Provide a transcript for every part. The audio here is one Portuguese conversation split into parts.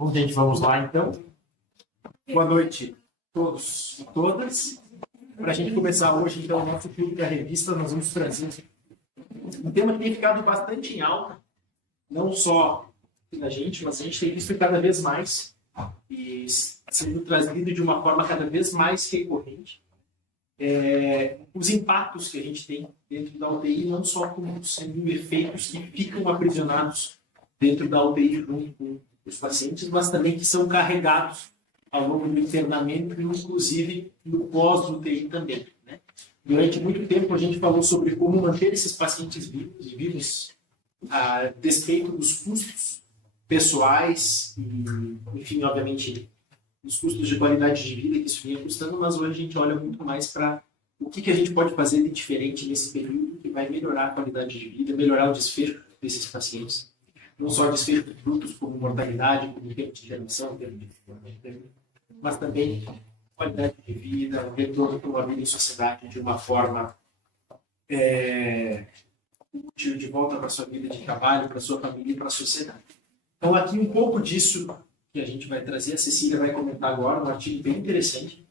Bom, gente, vamos lá, então. Boa noite a todos e todas. Para a gente começar hoje, então, o nosso clube da revista, nós vamos trazer um tema que tem ficado bastante em alta, não só da gente, mas a gente tem visto cada vez mais e sendo trazido de uma forma cada vez mais recorrente. Os impactos que a gente tem dentro da UTI, não só como sendo efeitos que ficam aprisionados dentro da UTI junto com os pacientes, mas também que são carregados ao longo do internamento, inclusive no pós-UTI também, né? Durante muito tempo a gente falou sobre como manter esses pacientes vivos a despeito dos custos pessoais e, enfim, obviamente, os custos de qualidade de vida que isso vinha custando, mas hoje a gente olha muito mais para o que a gente pode fazer de diferente nesse período que vai melhorar a qualidade de vida, melhorar o desfecho desses pacientes. Não só desfecho de frutos como mortalidade, como tempo de internação, mas também qualidade de vida, o retorno para uma vida em sociedade de uma forma útil, de volta para a sua vida de trabalho, para a sua família e para a sociedade. Então, aqui um pouco disso que a gente vai trazer, a Cecília vai comentar agora, um artigo bem interessante,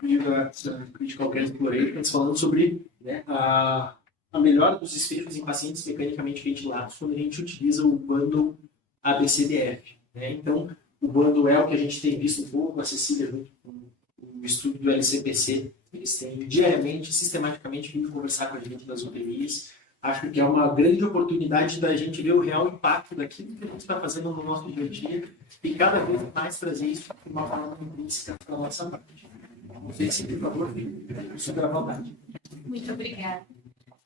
da Critical Care Explorations, falando sobre, né, a melhora dos desfechos em pacientes mecanicamente ventilados quando a gente utiliza o bundle ABCDF, né? Então, o bundle é o que a gente tem visto um pouco, a Cecília, junto com o estudo do LCPC, eles têm diariamente, sistematicamente, vindo conversar com a gente das UTIs. Acho que é uma grande oportunidade da gente ver o real impacto daquilo que a gente está fazendo no nosso dia a dia e cada vez mais trazer isso de uma forma intrínseca para a nossa parte. Não sei se, por favor, sobre a vontade. Muito obrigada.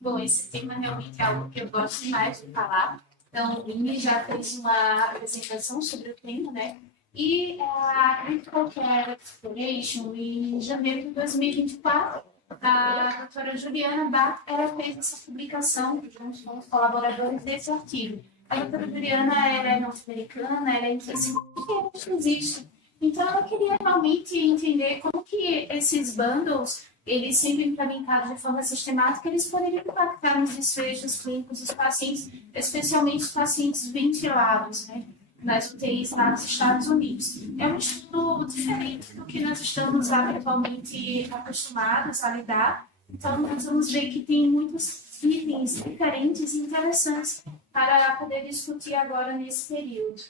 Bom, esse tema realmente é algo que eu gosto mais de falar. Então, o Imi já fez uma apresentação sobre o tema, né? E a Critical Care Exploration, em janeiro de 2024, a doutora Juliana Bach, ela fez essa publicação junto com os colaboradores desse artigo. A doutora Juliana, ela é norte-americana, ela é intensivista. Então, ela queria realmente entender como que esses bundles, eles sendo implementados de forma sistemática, eles poderiam impactar nos desfechos clínicos dos pacientes, especialmente os pacientes ventilados, né, nas UTIs lá nos Estados Unidos. É um estudo diferente do que nós estamos habitualmente acostumados a lidar. Então, nós vamos ver que tem muitos itens diferentes e interessantes para poder discutir agora nesse período.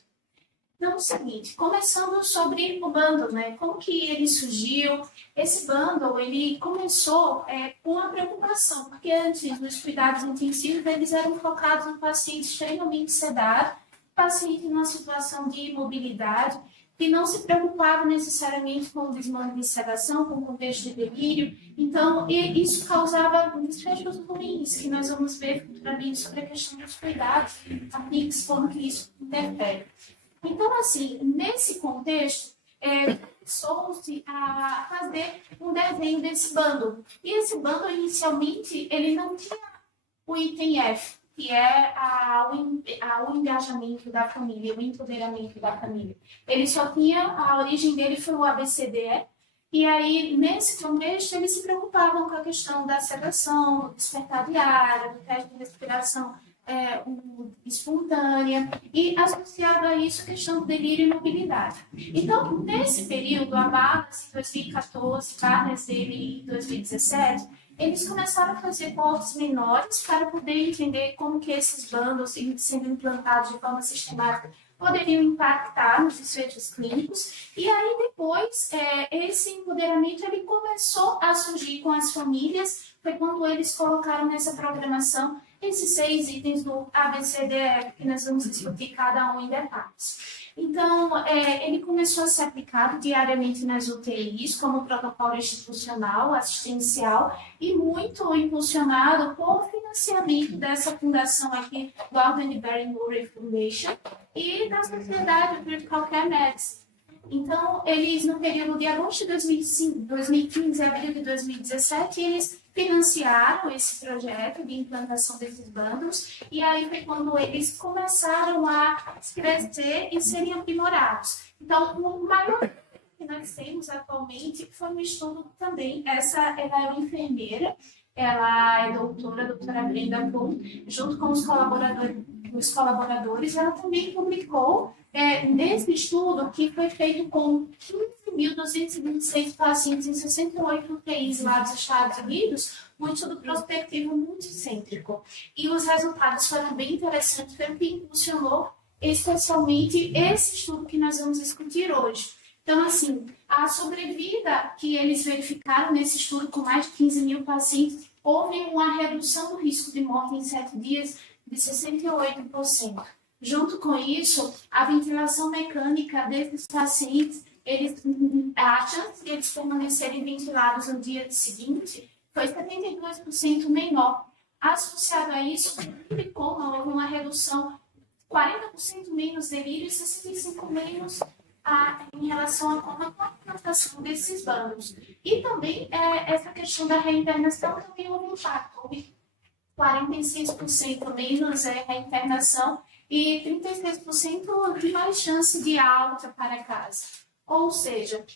Então, é o seguinte, começando sobre o bundle, né? Como que ele surgiu? Esse bundle, ele começou com uma preocupação, porque antes, nos cuidados intensivos, eles eram focados no paciente extremamente sedado, paciente em uma situação de imobilidade, que não se preocupava necessariamente com o desmame de sedação, com o contexto de delírio. Então, isso causava desfechos ruins, que nós vamos ver futuramente sobre a questão dos cuidados, a PICS, como que isso interfere. Então, assim, nesse contexto, começou-se a fazer um desenho desse bundle. E esse bundle, inicialmente, ele não tinha o item F, que é o engajamento da família, o empoderamento da família. Ele só tinha, a origem dele foi o ABCDE, e aí, nesse contexto, eles se preocupavam com a questão da sedação, do despertar diário, do teste de respiração espontânea, e associado a isso a questão do delírio e mobilidade. Então, nesse período, a Barnes em 2014, Barnes dele em 2017, eles começaram a fazer cohortes menores para poder entender como que esses bundles, sendo implantados de forma sistemática, poderiam impactar nos desfechos clínicos. E aí, depois, esse empoderamento ele começou a surgir com as famílias, foi quando eles colocaram nessa programação esses 6 itens do ABCDE, que nós vamos discutir cada um em detalhes. Então, ele começou a ser aplicado diariamente nas UTIs como protocolo institucional, assistencial e muito impulsionado por financiamento dessa fundação aqui, Gordon e Barry Murray Foundation, e da Sociedade Critical Care Medicine. Então, eles, no período de agosto de 2015 a abril de 2017, eles financiaram esse projeto de implantação desses bundles, e aí foi quando eles começaram a crescer e serem aprimorados. Então, o maior que nós temos atualmente foi um estudo também. Ela é uma enfermeira, ela é doutora Brenda Kuhn, junto com os colaboradores, ela também publicou nesse estudo que foi feito com 15.226 pacientes em 68 UTIs lá dos Estados Unidos, um estudo prospectivo multicêntrico. E os resultados foram bem interessantes, foi o que impulsionou especialmente esse estudo que nós vamos discutir hoje. Então, assim, a sobrevida que eles verificaram nesse estudo com mais de 15 mil pacientes, houve uma redução do risco de morte em 7 dias de 68%. Junto com isso, a ventilação mecânica desses pacientes, a chance de eles permanecerem ventilados no dia seguinte foi 72% menor. Associado a isso, houve uma redução 40% menos delírio e 65% menos em relação à implantação desses bandos. E também essa questão da reinternação também houve impacto. Houve 46% menos reinternação e 36% de mais chance de alta para casa. Ou seja,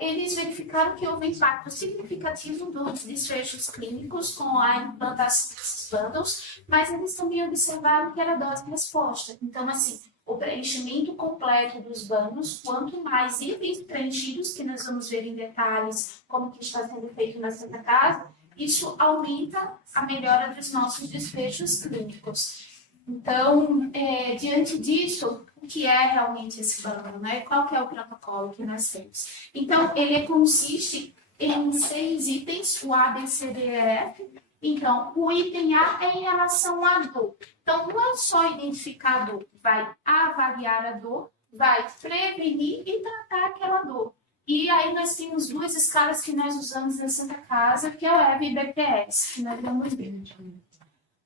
eles verificaram que houve impacto significativo dos desfechos clínicos com a implantação desses bundles, mas eles também observaram que era dose-resposta. Então, assim, o preenchimento completo dos bundles, quanto mais itens preenchidos, que nós vamos ver em detalhes como que está sendo feito na Santa Casa, isso aumenta a melhora dos nossos desfechos clínicos. Então, diante disso, o que é realmente esse bundle, né? Qual que é o protocolo que nós temos? Então, ele consiste em 6 itens, o A, B, C, D, E, F. Então, o item A é em relação à dor. Então, não é só identificar a dor, vai avaliar a dor, vai prevenir e tratar aquela dor. E aí nós temos 2 escalas que nós usamos na Santa Casa, que é o EV e BPS, que nós vamos ver.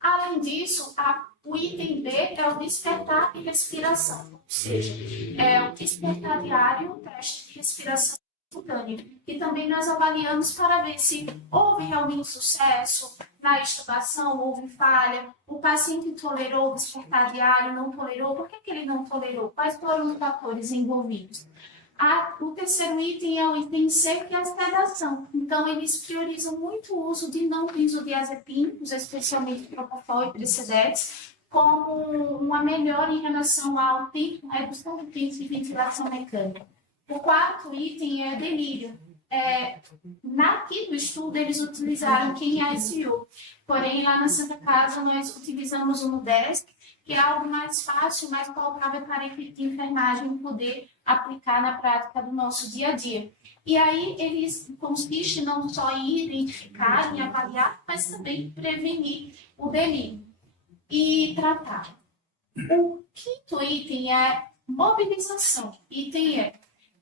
Além disso, o item B é o despertar e respiração, ou seja, é o despertar diário, o teste de respiração espontânea. E também nós avaliamos para ver se houve realmente sucesso na estubação, houve falha, o paciente tolerou o despertar diário, não tolerou, por que ele não tolerou? Quais foram os fatores envolvidos? O terceiro item é o item C, que é a sedação. Então, eles priorizam muito o uso de não benzodiazepínicos, especialmente propofol e precedetes, como uma melhora em relação ao tempo, redução do tempo de ventilação mecânica. O quarto item é delírio. Aqui no estudo, eles utilizaram QI-ICU, porém, lá na Santa Casa, nós utilizamos o NUDESC, que é algo mais fácil, mais palpável para a equipe de enfermagem poder aplicar na prática do nosso dia a dia. E aí, eles consistem não só em identificar, em avaliar, mas também prevenir o delírio e tratar. O quinto item é mobilização. Item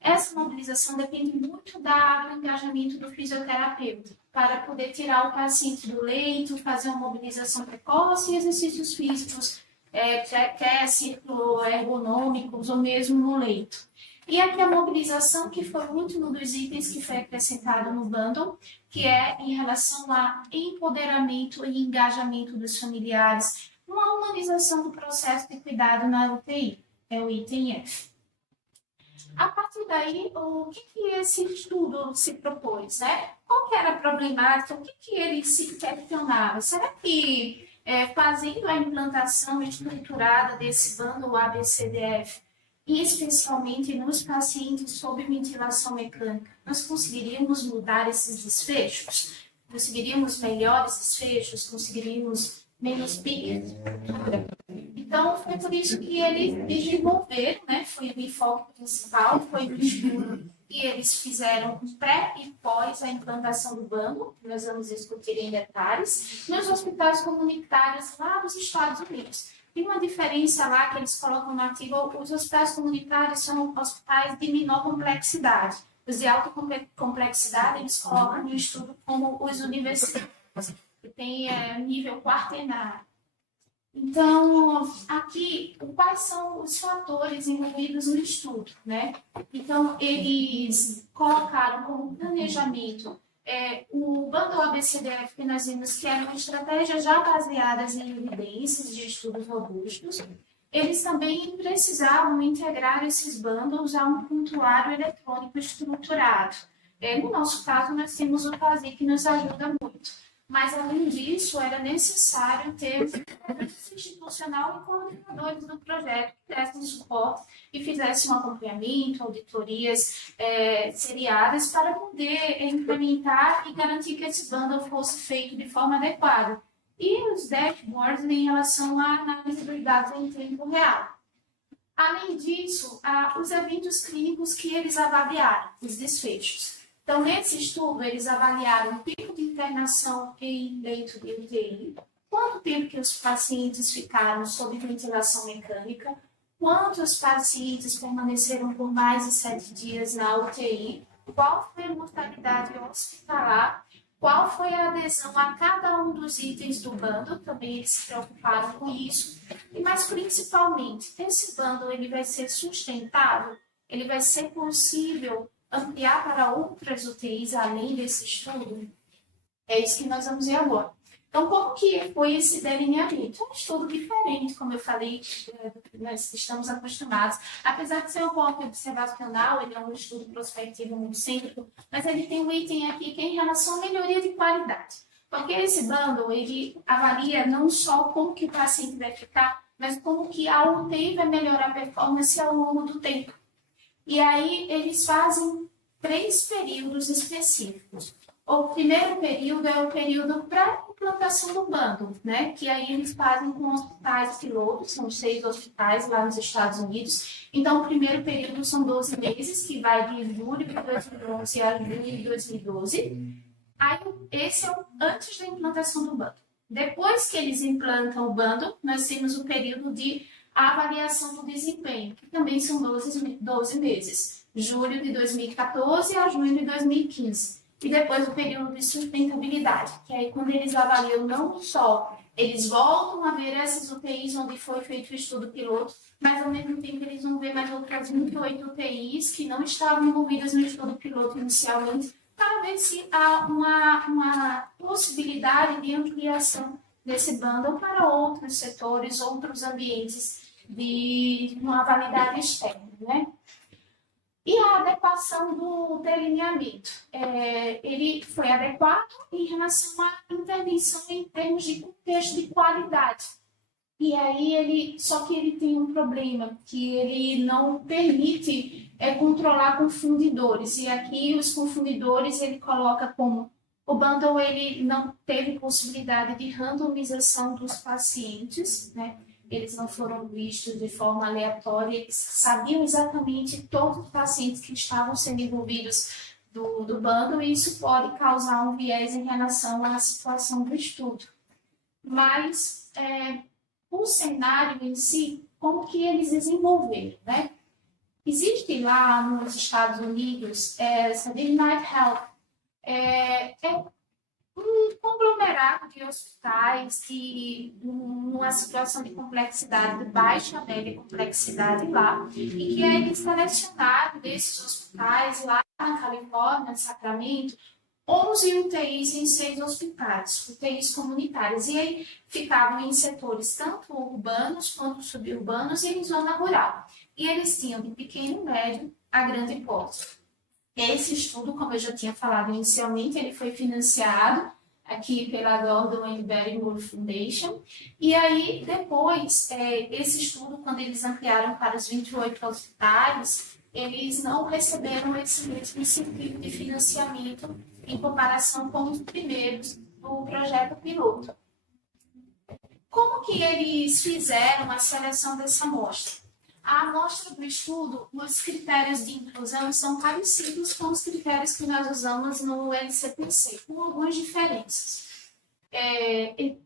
essa mobilização depende muito do engajamento do fisioterapeuta para poder tirar o paciente do leito, fazer uma mobilização precoce e exercícios físicos, quer círculo ergonômicos ou mesmo no leito. E aqui a mobilização, que foi o último dos itens que foi acrescentado no bundle, que é em relação a empoderamento e engajamento dos familiares, uma humanização do processo de cuidado na UTI, é o item F. A partir daí, o que esse estudo se propôs, né? Qual que era a problemática, o que ele se questionava? Será que fazendo a implantação estruturada desse bundle ABCDF, e especialmente nos pacientes sob ventilação mecânica, nós conseguiríamos mudar esses desfechos? Conseguiríamos melhores desfechos? Conseguiríamos menos piques? Então, foi por isso que eles desenvolveram, né? Foi o enfoque principal, foi o estudo que eles fizeram pré e pós a implantação do bundle, que nós vamos discutir em detalhes, nos hospitais comunitários lá dos Estados Unidos. Tem uma diferença lá que eles colocam no artigo: os hospitais comunitários são hospitais de menor complexidade. Os de alta complexidade, eles colocam no estudo como os universitários, que tem nível quaternário. Então, aqui, quais são os fatores envolvidos no estudo, né? Então, eles colocaram como planejamento o bundle ABCDF, que nós vimos que era uma estratégia já baseada em evidências de estudos robustos. eles também precisavam integrar esses bundles a um prontuário eletrônico estruturado. No nosso caso, nós temos o PASI, que nos ajuda muito. Mas, além disso, era necessário ter institucional e coordenadores do projeto que dessem suporte e fizessem um acompanhamento, auditorias seriadas para poder implementar e garantir que esse bundle fosse feito de forma adequada. E os dashboards em relação à análise dos dados em tempo real. Além disso, os eventos clínicos que eles avaliaram, os desfechos. Então, nesse estudo, eles avaliaram o tempo de internação em leito de UTI, quanto tempo que os pacientes ficaram sob ventilação mecânica, quantos pacientes permaneceram por mais de 7 dias na UTI, qual foi a mortalidade hospitalar, qual foi a adesão a cada um dos itens do bundle, também eles se preocuparam com isso, mas principalmente, esse bundle ele vai ser sustentável, ele vai ser possível ampliar para outras UTIs além desse estudo? É isso que nós vamos ver agora. Então, como que foi esse delineamento? É um estudo diferente, como eu falei, nós estamos acostumados. Apesar de ser um pouco observacional, ele é um estudo prospectivo muito cêntrico, mas ele tem um item aqui que é em relação à melhoria de qualidade. Porque esse bundle, ele avalia não só como que o paciente vai ficar, mas como que a UTI vai melhorar a performance ao longo do tempo. E aí, eles fazem 3 períodos específicos. O primeiro período é o período pré-implantação do bundle, né? Que aí eles fazem com hospitais pilotos, são 6 hospitais lá nos Estados Unidos. Então, o primeiro período são 12 meses, que vai de julho de 2011 a junho de 2012. Aí, esse é o antes da implantação do bundle. Depois que eles implantam o bundle, nós temos o período de avaliação do desempenho, que também são 12 meses, julho de 2014 a junho de 2015. E depois o período de sustentabilidade, que é aí quando eles avaliam não só, eles voltam a ver essas UTIs onde foi feito o estudo piloto, mas ao mesmo tempo eles vão ver mais outras 28 UTIs que não estavam envolvidas no estudo piloto inicialmente, para ver se há uma possibilidade de ampliação desse bundle para outros setores, outros ambientes de uma validade externa, né? E a adequação do delineamento. Ele foi adequado em relação à intervenção em termos de contexto de qualidade. E aí, só que ele tem um problema, que ele não permite controlar confundidores. E aqui, os confundidores, ele coloca como o bundle ele não teve possibilidade de randomização dos pacientes, né? Eles não foram vistos de forma aleatória, eles sabiam exatamente todos os pacientes que estavam sendo envolvidos do bundle, e isso pode causar um viés em relação à situação do estudo. Mas o cenário em si, como que eles desenvolveram, né? Existe lá nos Estados Unidos essa Ignite Health, um conglomerado de hospitais que, numa situação de complexidade, de baixa média complexidade lá, e que eles selecionaram desses hospitais lá na Califórnia, em Sacramento, 11 UTIs em 6 hospitais, UTIs comunitárias, e aí ficavam em setores tanto urbanos quanto suburbanos e em zona rural. E eles tinham de pequeno, médio a grande porte. Esse estudo, como eu já tinha falado inicialmente, ele foi financiado aqui pela Gordon and Barrymore Foundation. E aí, depois, esse estudo, quando eles ampliaram para os 28 hospitais, eles não receberam esse mesmo incentivo de financiamento em comparação com os primeiros do projeto piloto. Como que eles fizeram a seleção dessa amostra? A amostra do estudo, os critérios de inclusão são parecidos com os critérios que nós usamos no LCPC, com algumas diferenças.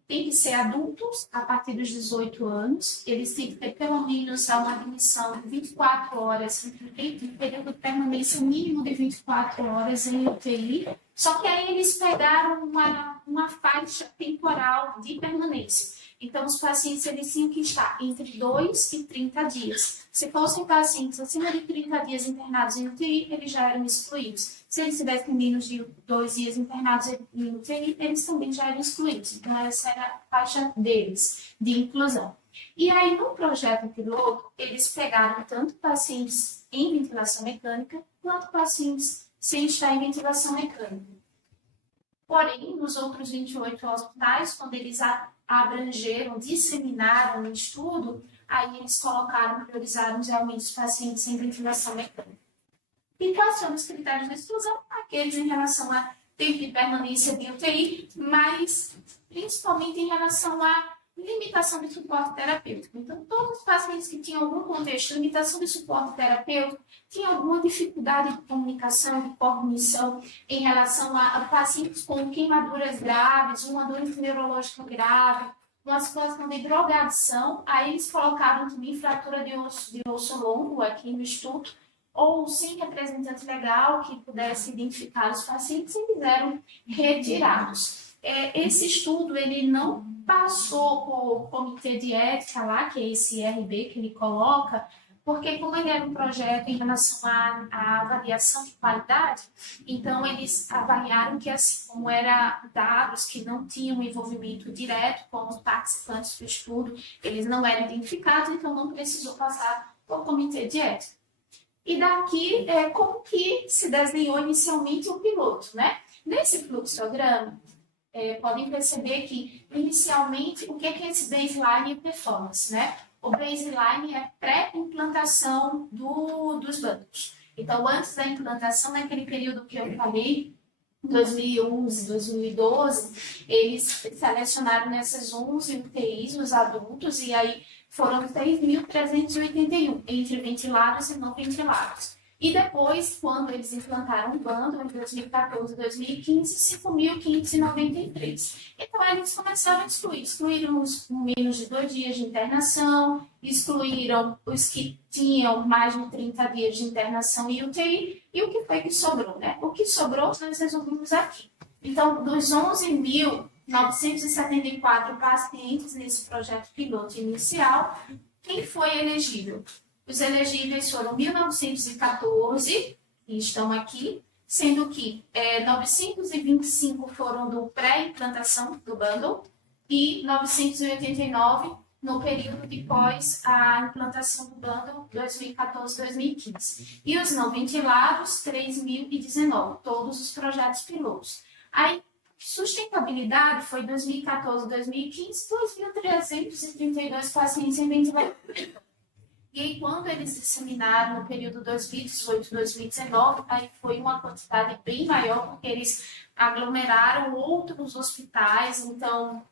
Tem que ser adultos a partir dos 18 anos, eles têm que ter pelo menos uma admissão de 24 horas, um período de permanência mínimo de 24 horas em UTI, só que aí eles pegaram uma faixa temporal de permanência. Então, os pacientes eles tinham que estar entre 2 e 30 dias. Se fossem pacientes acima de 30 dias internados em UTI, eles já eram excluídos. Se eles tivessem menos de 2 dias internados em UTI, eles também já eram excluídos. Então, essa era a faixa deles, de inclusão. E aí, no projeto piloto, eles pegaram tanto pacientes em ventilação mecânica, quanto pacientes sem estar em ventilação mecânica. Porém, nos outros 28 hospitais, quando eles abrangeram, disseminaram o estudo, aí eles priorizaram realmente os pacientes sem ventilação mecânica. E quais são os critérios de exclusão? Aqueles em relação a tempo de permanência de UTI, mas principalmente em relação à limitação de suporte terapêutico. Então, todos os pacientes que tinham algum contexto de limitação de suporte terapêutico, tinham alguma dificuldade de comunicação, de cognição, em relação a pacientes com queimaduras graves, uma doença neurológica grave, uma situação de drogadição, aí eles colocaram também fratura de osso longo aqui no estudo, ou sem representante legal que pudesse identificar os pacientes, e eles eram retirados. Esse estudo ele não passou por comitê de ética lá, que é esse RB que ele coloca, porque como ele era um projeto em relação à avaliação de qualidade, então eles avaliaram que, assim como eram dados que não tinham envolvimento direto com os participantes do estudo, eles não eram identificados, então não precisou passar por comitê de ética. E daqui, como que se desenhou inicialmente o piloto, né? Nesse fluxograma, podem perceber que, inicialmente, o que é esse baseline e performance, né? O baseline é pré-implantação dos bundles. Então, antes da implantação, naquele período que eu falei, 2011, 2012, eles selecionaram nessas 11 UTIs os adultos, e aí foram 6.381, entre ventilados e não ventilados. E depois, quando eles implantaram o bundle, em 2014 e 2015, 5.593. Então, eles começaram a excluíram os com menos de 2 dias de internação, excluíram os que tinham mais de 30 dias de internação e UTI, e o que foi que sobrou, né? O que sobrou, nós resolvemos aqui. Então, dos 11.974 pacientes nesse projeto piloto inicial, quem foi elegível? Os elegíveis foram 1.914, que estão aqui, sendo que 925 foram do pré-implantação do bundle e 989 no período de pós a implantação do bundle 2014-2015. E os não ventilados, 3.019, todos os projetos pilotos. Aí, sustentabilidade foi 2014-2015, 2.332 pacientes em ventilação. E aí, quando eles disseminaram no período 2018-2019, aí foi uma quantidade bem maior, porque eles aglomeraram outros hospitais, então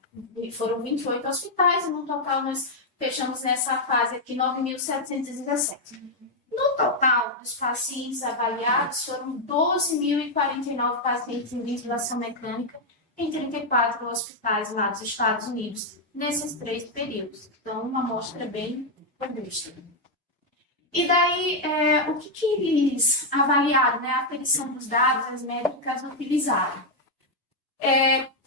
foram 28 hospitais, e no total nós fechamos nessa fase aqui 9.717. No total dos pacientes avaliados, foram 12.049 pacientes em ventilação mecânica em 34 hospitais lá dos Estados Unidos, nesses 3 períodos. Então, uma amostra bem robusta. E daí, o que eles avaliaram, né? A aferição dos dados, as métricas utilizaram.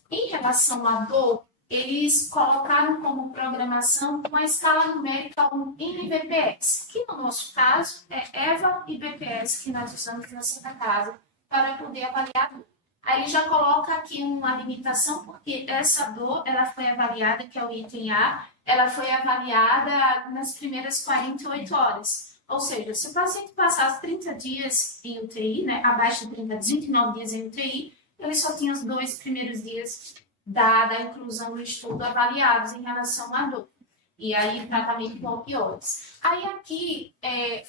Em relação à dor, eles colocaram como programação uma escala numérica NBPS, que no nosso caso é EVA e BPS, que nós usamos na Santa Casa, para poder avaliar a dor. Aí já coloca aqui uma limitação, porque essa dor, ela foi avaliada, que é o item A, ela foi avaliada nas primeiras 48 horas. Ou seja, se o paciente passasse 30 dias em UTI, né, abaixo de 30 dias, 29 dias em UTI, ele só tinha os 2 primeiros dias da inclusão no estudo avaliados em relação à dor. E aí, tratamento com opioides. Aí aqui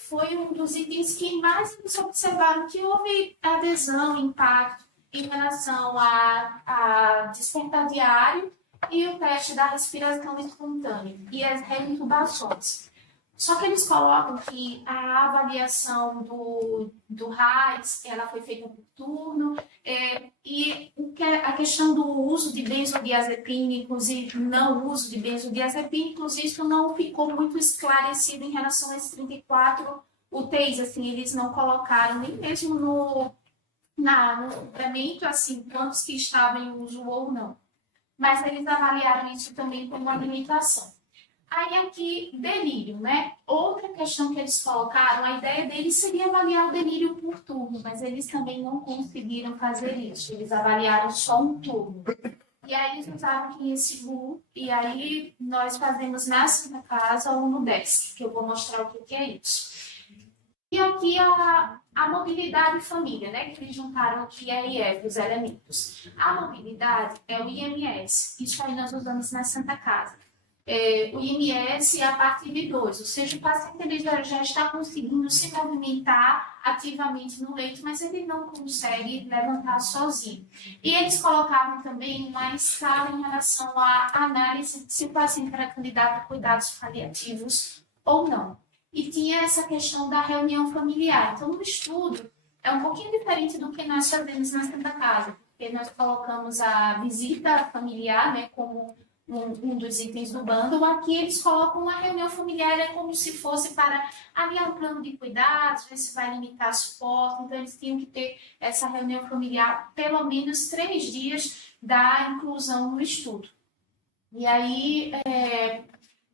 foi um dos itens que mais eles observaram que houve adesão, impacto em relação a despertar diário e o teste da respiração espontânea e as reintubações. Só que eles colocam que a avaliação do RAIS, ela foi feita por turno, e a questão do uso de benzodiazepínicos e não uso de benzodiazepínicos, isso não ficou muito esclarecido em relação a esses 34 UTIs, assim, eles não colocaram nem mesmo no julgamento, assim, quantos que estavam em uso ou não. Mas eles avaliaram isso também como uma limitação. Aí aqui, delírio, né? Outra questão que eles colocaram, a ideia deles seria avaliar o delírio por turno, mas eles também não conseguiram fazer isso. Eles avaliaram só um turno. E aí eles usavam aqui esse SIGU, e aí nós fazemos na Santa Casa ou no desk, que eu vou mostrar o que é isso. E aqui a mobilidade e família, né, que eles juntaram aqui a IF, os elementos. A mobilidade é o IMS, isso aí nós usamos na Santa Casa. O IMS é a partir de 2, ou seja, o paciente ele já está conseguindo se movimentar ativamente no leito, mas ele não consegue levantar sozinho. E eles colocavam também uma escala em relação à análise se o paciente era candidato a cuidados paliativos ou não. E tinha essa questão da reunião familiar. Então, no estudo, é um pouquinho diferente do que nós fazemos na Santa Casa, porque nós colocamos a visita familiar, né, como um dos itens do bundle. Aqui eles colocam uma reunião familiar, é como se fosse para alinhar o plano de cuidados, ver se vai limitar suporte. Então, eles tinham que ter essa reunião familiar pelo menos 3 dias da inclusão no estudo. E aí,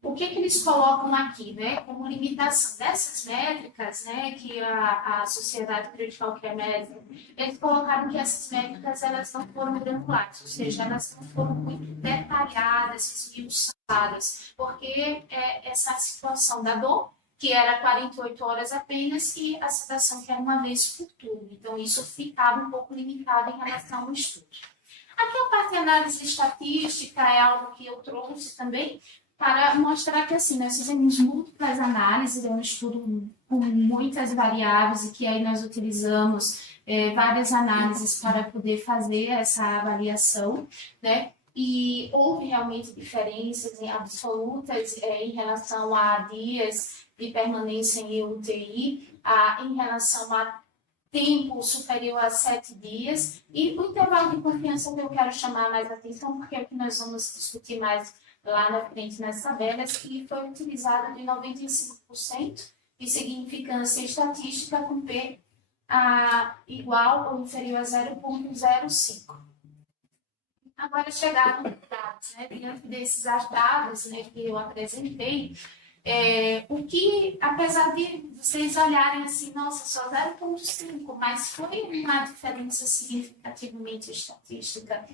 o que eles colocam aqui, né, como limitação dessas métricas, né, que a Sociedade Critical Care Médica, eles colocaram que essas métricas elas não foram granulares, ou seja, elas não foram muito detalhadas, esmiuçadas, porque essa situação da dor, que era 48 horas apenas, e a sedação, que era uma vez por turno. Então, isso ficava um pouco limitado em relação ao estudo. Aqui a parte de análise estatística é algo que eu trouxe também, para mostrar que assim, nós fizemos múltiplas análises, é um estudo com muitas variáveis e que aí nós utilizamos várias análises para poder fazer essa avaliação, né? E houve realmente diferenças absolutas em relação a dias de permanência em UTI, em relação a tempo superior a 7 dias, e o intervalo de confiança que eu quero chamar mais atenção, porque é o que nós vamos discutir mais lá na frente nas tabelas, que foi utilizado de 95% de significância estatística com P igual ou inferior a 0,05. Agora, chegar nos dados, né? Diante desses dados, né, que eu apresentei, o que, apesar de vocês olharem assim, nossa, só 0,5, mas foi uma diferença significativamente estatística.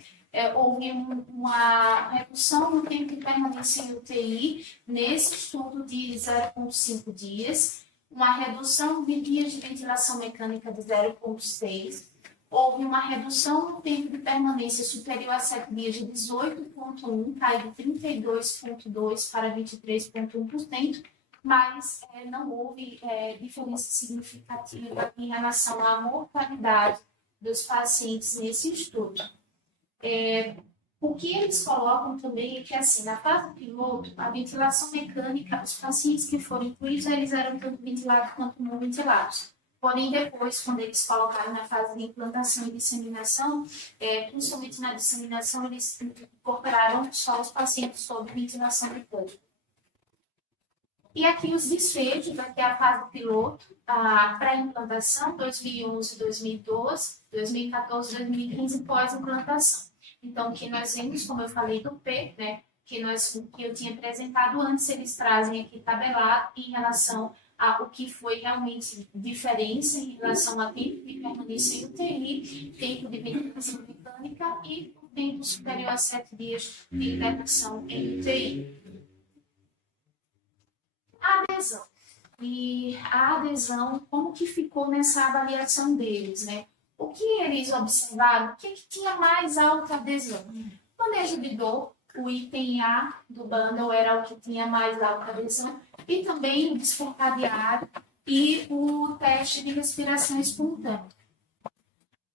Houve uma redução no tempo de permanência em UTI, nesse estudo de 0,5 dias, uma redução de dias de ventilação mecânica de 0,6, houve uma redução no tempo de permanência superior a 7 dias de 18,1, cai de 32,2 para 23,1%, mas não houve diferença significativa em relação à mortalidade dos pacientes nesse estudo. O que eles colocam também é que, assim, na fase piloto, a ventilação mecânica, os pacientes que foram incluídos, eles eram tanto ventilados quanto não ventilados. Porém, depois, quando eles colocaram na fase de implantação e disseminação, principalmente na disseminação, eles incorporaram só os pacientes sob ventilação mecânica. E aqui os desfechos, aqui a fase piloto, a pré-implantação, 2011, 2012, 2014, 2015, pós-implantação. Então, o que nós vemos, como eu falei do P, né, que eu tinha apresentado antes, eles trazem aqui tabelado em relação o que foi realmente diferença em relação a tempo de permanência em UTI, tempo de ventilação mecânica e o tempo superior a 7 dias de internação em UTI. A adesão. E a adesão, como que ficou nessa avaliação deles, né? O que eles observaram? O que tinha mais alta adesão? Manejo de dor, o item A do bundle era o que tinha mais alta adesão, e também o desfocar diário e o teste de respiração espontânea.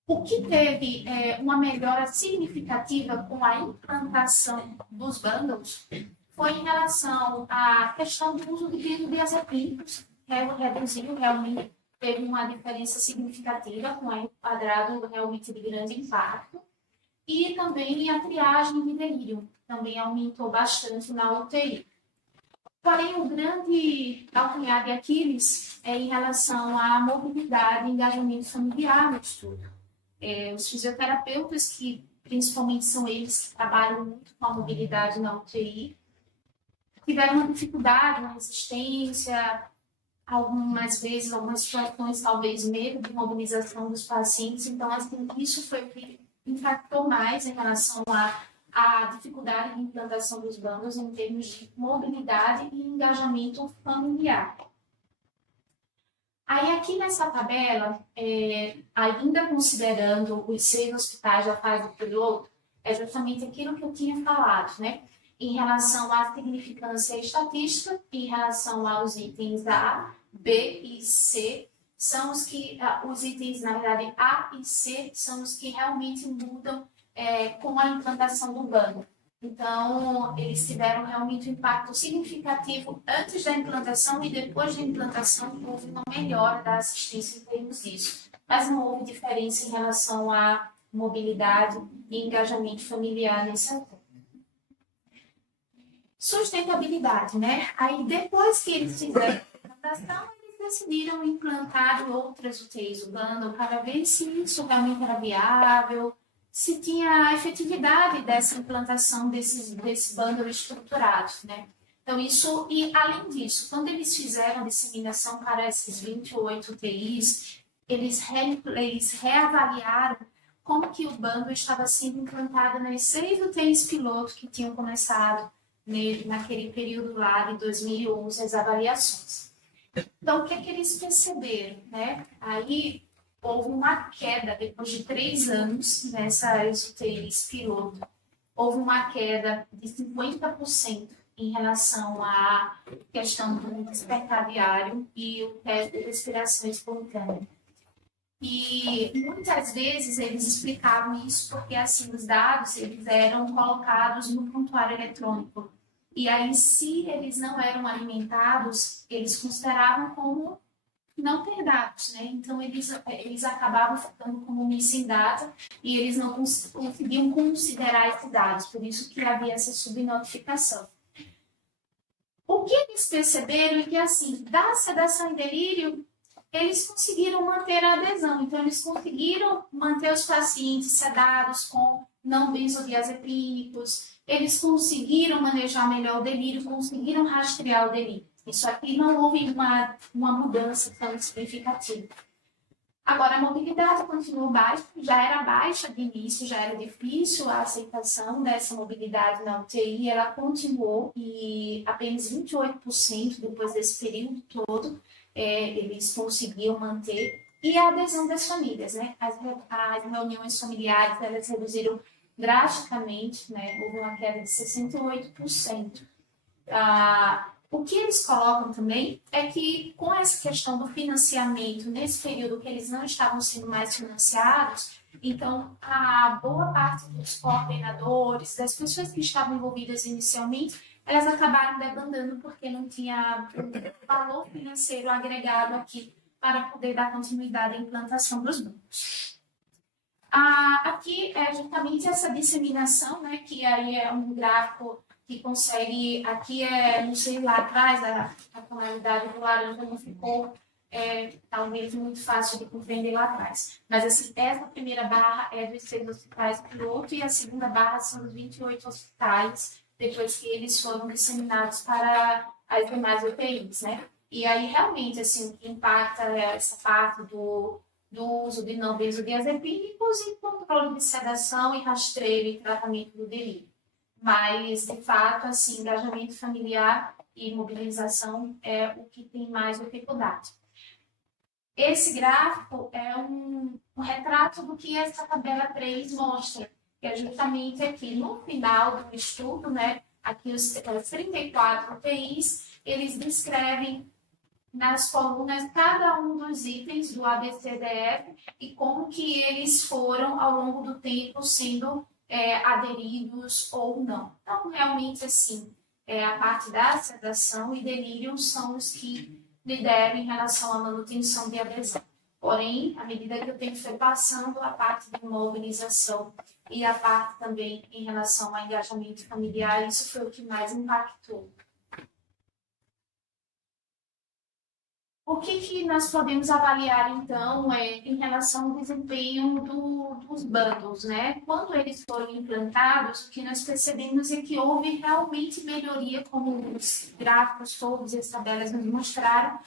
O que teve uma melhora significativa com a implantação dos bundles foi em relação à questão do uso de benzodiazepínicos, reduziu realmente, teve uma diferença significativa com o enquadrado realmente de grande impacto, e também a triagem de delírio, também aumentou bastante na UTI. Porém, o grande calcanhar de Aquiles é em relação à mobilidade e engajamento familiar no estudo. Os fisioterapeutas, que principalmente são eles que trabalham muito com a mobilidade na UTI, tiveram uma dificuldade, uma resistência, algumas vezes, algumas situações, talvez medo de mobilização dos pacientes. Então, assim, isso foi o que impactou mais em relação a dificuldade de implantação dos bundles em termos de mobilidade e engajamento familiar. Aí, aqui nessa tabela, ainda considerando os 6 hospitais da fase piloto, é justamente aquilo que eu tinha falado, né? Em relação à significância estatística, em relação aos itens A, B e C, são os que, os itens, na verdade, A e C, são os que realmente mudam com a implantação do bundle. Então, eles tiveram realmente um impacto significativo antes da implantação e depois da implantação houve uma melhora da assistência em termos disso. Mas não houve diferença em relação à mobilidade e engajamento familiar nesse aspecto. Sustentabilidade, né? Aí, depois que eles fizeram a implantação, eles decidiram implantar outras UTIs, o bundle, para ver se isso realmente era viável, se tinha a efetividade dessa implantação desse bundle estruturado, né? Então, isso, e além disso, quando eles fizeram a disseminação para esses 28 UTIs, eles reavaliaram como que o bundle estava sendo implantado nas 6 UTIs piloto que tinham começado naquele período lá de 2011, as avaliações. Então, o que é que eles perceberam, né? Aí, houve uma queda, depois de 3 anos, nessas UTIs piloto, houve uma queda de 50% em relação à questão do despertar diário e o teste de respiração espontânea. E muitas vezes eles explicavam isso porque, assim, os dados eles eram colocados no prontuário eletrônico. E aí, se eles não eram alimentados, eles consideravam como não ter dados, né? Então, eles acabavam ficando como missing data e eles não conseguiam considerar esses dados, por isso que havia essa subnotificação. O que eles perceberam é que, assim, da sedação e delírio, eles conseguiram manter a adesão, então eles conseguiram manter os pacientes sedados com não benzodiazepínicos, eles conseguiram manejar melhor o delírio, conseguiram rastrear o delírio. Isso aqui não houve uma mudança tão significativa. Agora, a mobilidade continuou baixa, já era baixa de início, já era difícil a aceitação dessa mobilidade na UTI, ela continuou e apenas 28% depois desse período todo eles conseguiam manter. E a adesão das famílias, né? As reuniões familiares, elas reduziram drasticamente, né? Houve uma queda de 68%. O que eles colocam também é que, com essa questão do financiamento, nesse período que eles não estavam sendo mais financiados, então, a boa parte dos coordenadores, das pessoas que estavam envolvidas inicialmente, elas acabaram debandando porque não tinha valor financeiro agregado aqui para poder dar continuidade à implantação dos bancos. Aqui é justamente essa disseminação, né, que aí é um gráfico que consegue, aqui não sei, lá atrás, a tonalidade do laranja não ficou, talvez, muito fácil de compreender lá atrás. Mas, assim, essa primeira barra é dos 6 hospitais piloto e a segunda barra são dos 28 hospitais, depois que eles foram disseminados para as demais UTIs, né? E aí, realmente, assim, o que impacta essa parte do uso de não benzodiazepínicos e controle de sedação e rastreio e tratamento do delírio. Mas, de fato, assim, engajamento familiar e mobilização é o que tem mais dificuldade. Esse gráfico é um retrato do que essa tabela 3 mostra, que é justamente aqui no final do estudo, né? Aqui os 34 UTIs, eles descrevem nas colunas cada um dos itens do ABCDF e como que eles foram, ao longo do tempo, sendo aderidos ou não. Então, realmente, assim, a parte da sedação e delírio são os que lideram em relação à manutenção de adesão. Porém, à medida que o tempo foi passando, a parte de mobilização e a parte também em relação ao engajamento familiar, isso foi o que mais impactou. O que nós podemos avaliar, então, em relação ao desempenho dos bundles, né? Quando eles foram implantados, o que nós percebemos é que houve realmente melhoria, como os gráficos todos e as tabelas nos mostraram,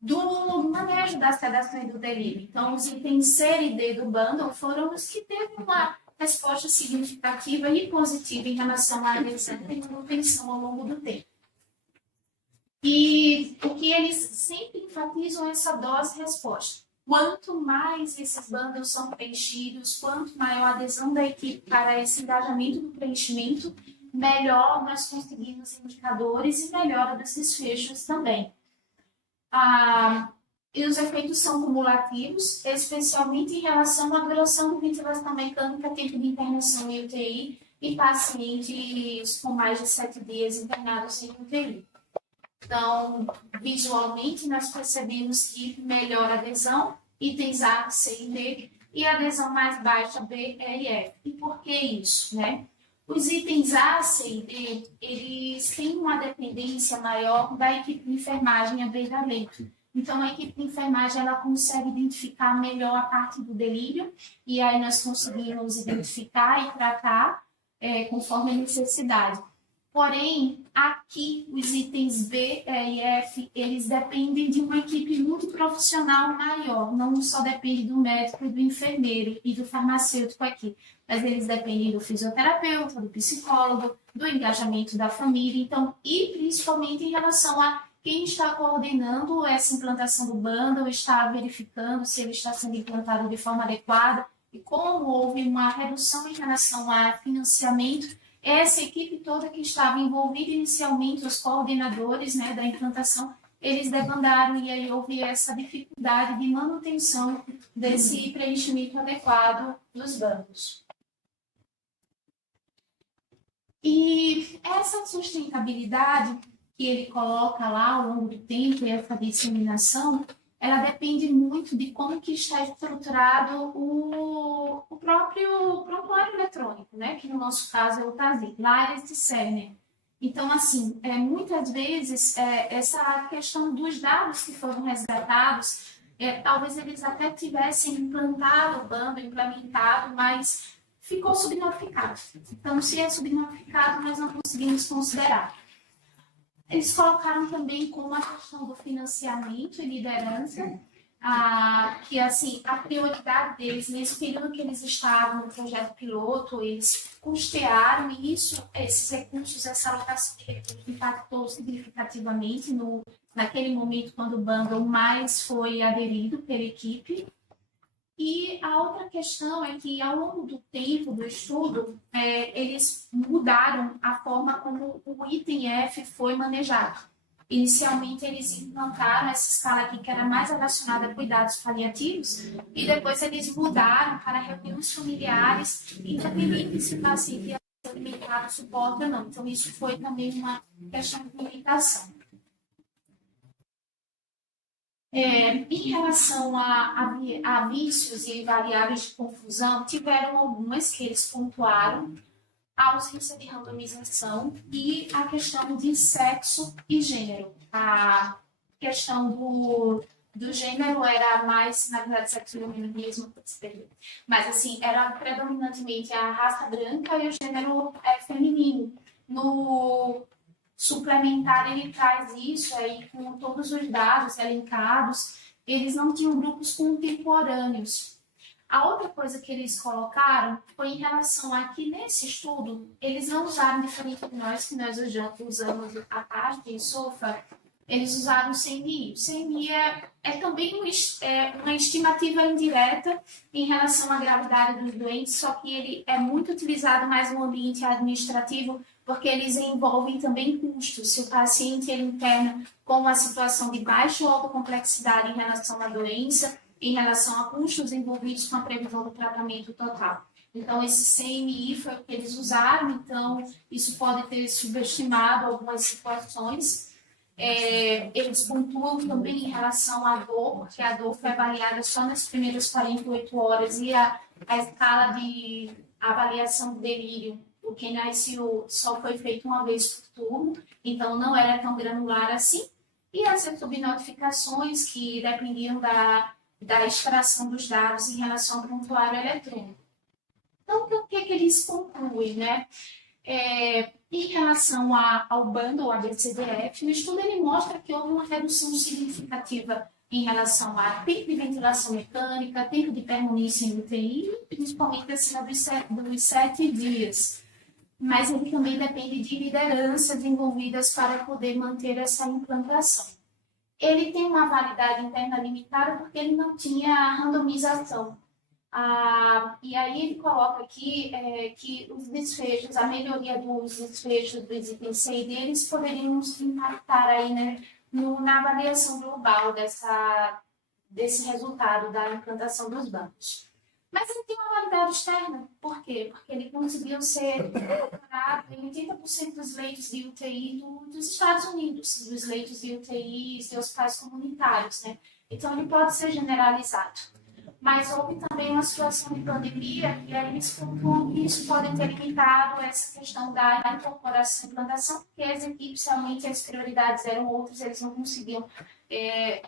do manejo da sedação e do delírio. Então, os itens C e D do bundle foram os que teve uma resposta significativa e positiva em relação à adesão e manutenção ao longo do tempo. E o que eles sempre enfatizam é essa dose-resposta. Quanto mais esses bundles são preenchidos, quanto maior a adesão da equipe para esse engajamento do preenchimento, melhor nós conseguimos indicadores e melhora dos desfechos também. E os efeitos são cumulativos, especialmente em relação à duração de ventilação mecânica, tempo de internação em UTI e pacientes com mais de 7 dias internados em UTI. Então, visualmente, nós percebemos que melhora a adesão, itens A, C e D, e a adesão mais baixa, B, E e F. E por que isso, né? Os itens A, C e D, eles têm uma dependência maior da equipe de enfermagem à beira-leito. Então, a equipe de enfermagem, ela consegue identificar melhor a parte do delírio, e aí nós conseguimos identificar e tratar conforme a necessidade. Porém, aqui, os itens B, E e F, eles dependem de uma equipe multiprofissional maior. Não só depende do médico e do enfermeiro e do farmacêutico aqui, mas eles dependem do fisioterapeuta, do psicólogo, do engajamento da família, então, e principalmente em relação a quem está coordenando essa implantação do bundle, está verificando se ele está sendo implantado de forma adequada, e como houve uma redução em relação a financiamento, essa equipe toda que estava envolvida inicialmente, os coordenadores, né, da implantação, eles debandaram e aí houve essa dificuldade de manutenção desse preenchimento adequado dos bundles. E essa sustentabilidade que ele coloca lá ao longo do tempo e essa disseminação, ela depende muito de como que está estruturado o próprio prontuário eletrônico, né? Que no nosso caso é o TASI, Lares de Cerner. Então, assim, muitas vezes, essa questão dos dados que foram resgatados, talvez eles até tivessem implantado o bando, implementado, mas ficou subnotificado. Então, se é subnotificado, nós não conseguimos considerar. Eles colocaram também como a questão do financiamento e liderança, que assim, a prioridade deles, nesse período que eles estavam no projeto piloto, eles custearam e esses recursos, essa alocação de recursos impactou significativamente naquele momento quando o bundle mais foi aderido pela equipe. E a outra questão é que, ao longo do tempo do estudo, eles mudaram a forma como o item F foi manejado. Inicialmente, eles implantaram essa escala aqui, que era mais relacionada a cuidados paliativos, e depois eles mudaram para reuniões familiares, independente se o paciente ia ser alimentado, suporte ou não. Então, isso foi também uma questão de limitação. Em relação a vícios e variáveis de confusão, tiveram algumas que eles pontuaram: a ausência de randomização e a questão de sexo e gênero. A questão do gênero era mais, na verdade, sexo mesmo, mas assim, era predominantemente a raça branca e o gênero feminino. No suplementar, ele traz isso aí com todos os dados elencados, eles não tinham grupos contemporâneos. A outra coisa que eles colocaram foi em relação a que, nesse estudo, eles não usaram, diferente de nós, que nós usamos a parte em SOFA, eles usaram o CMI. O CMI é também uma estimativa indireta em relação à gravidade dos doentes, só que ele é muito utilizado mais no ambiente administrativo, porque eles envolvem também custos. Se o paciente ele interna com uma situação de baixa ou alta complexidade em relação à doença, em relação a custos envolvidos com a previsão do tratamento total. Então, esse CMI foi o que eles usaram, então isso pode ter subestimado algumas situações. Eles pontuam também em relação à dor, porque a dor foi avaliada só nas primeiras 48 horas e a escala de avaliação do delírio, o QNICU só foi feito uma vez por turno, então não era tão granular assim. E as subnotificações que dependiam da extração dos dados em relação ao prontuário eletrônico. Então, o que eles concluem, né? Em relação ao bundle ABCDF, o estudo ele mostra que houve uma redução significativa em relação a tempo de ventilação mecânica, tempo de permanência em UTI, principalmente acima dos 7 dias. Mas ele também depende de lideranças envolvidas para poder manter essa implantação. Ele tem uma validade interna limitada porque ele não tinha randomização. E aí ele coloca aqui que os desfechos, a melhoria dos desfechos dos itens C deles poderiam impactar aí, né, na avaliação global desse resultado da implantação dos bancos. Mas ele tem uma validade externa. Por quê? Porque ele conseguiu ser incorporado em 80% dos leitos de UTI dos Estados Unidos, dos leitos de UTI de hospitais comunitários, né? Então, ele pode ser generalizado. Mas houve também uma situação de pandemia e aí eles pontuam que isso pode ter limitado essa questão da incorporação e implantação, porque as equipes realmente, as prioridades eram outras, eles não conseguiam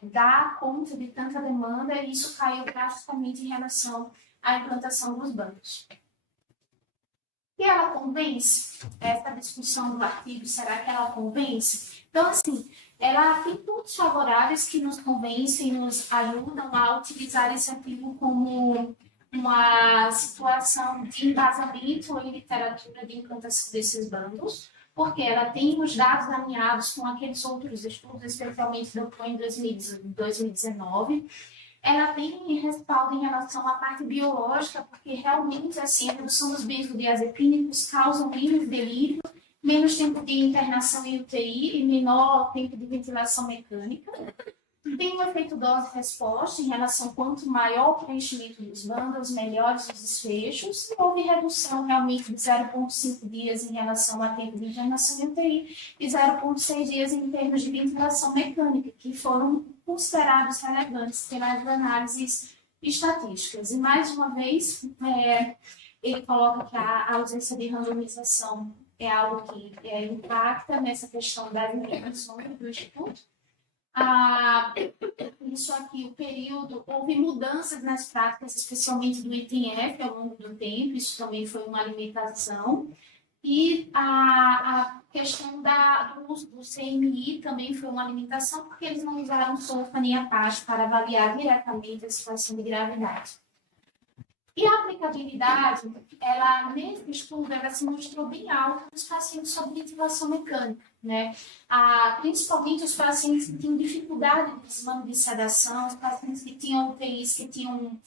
dar conta de tanta demanda e isso caiu drasticamente em relação à implantação dos bancos. E ela convence? Essa discussão do artigo, será que ela convence? Então, assim, ela tem pontos favoráveis que nos convencem, nos ajudam a utilizar esse artigo como uma situação de embasamento em literatura de implantação desses bancos, porque ela tem os dados alinhados com aqueles outros estudos, especialmente do PROA em 2019. Ela tem respaldo em relação à parte biológica, porque realmente assim, a redução dos benzodiazepínicos causam menos delírio, menos tempo de internação em UTI e menor tempo de ventilação mecânica. Tem um efeito dose-resposta em relação quanto maior o preenchimento dos bundles, melhores os desfechos. E houve redução realmente de 0,5 dias em relação a tempo de internação em UTI e 0,6 dias em termos de ventilação mecânica, que foram considerados relevantes pelas análises estatísticas. E mais uma vez, ele coloca que a ausência de randomização é algo que impacta nessa questão das intervenções do Instituto. Isso aqui, o período, houve mudanças nas práticas, especialmente do item F ao longo do tempo, isso também foi uma limitação. E a questão do uso do CMI também foi uma limitação, porque eles não usaram SOFA nem APACHE para avaliar diretamente a situação de gravidade. E a aplicabilidade, nesse estudo, ela se mostrou bem alta nos pacientes sob ventilação mecânica, né? Principalmente os pacientes que tinham dificuldade de desmame de sedação, os pacientes que tinham UTIs, que tinham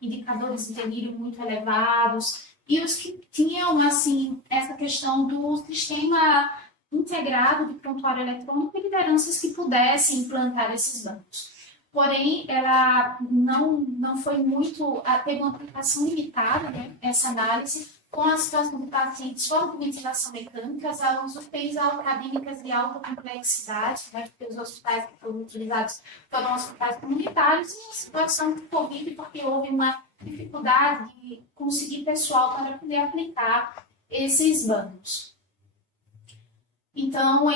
indicadores de delírio muito elevados, e os que tinham, assim, essa questão do sistema integrado de prontuário eletrônico e lideranças que pudessem implantar esses bancos. Porém, ela não foi muito, teve uma aplicação limitada, né, essa análise, com a situação de pacientes fora de ventilação mecânica, as UTIs acadêmicas de alta complexidade, né, porque os hospitais que foram utilizados foram hospitais comunitários, e a situação de Covid, porque houve uma dificuldade de conseguir pessoal para poder aplicar esses bancos. Então,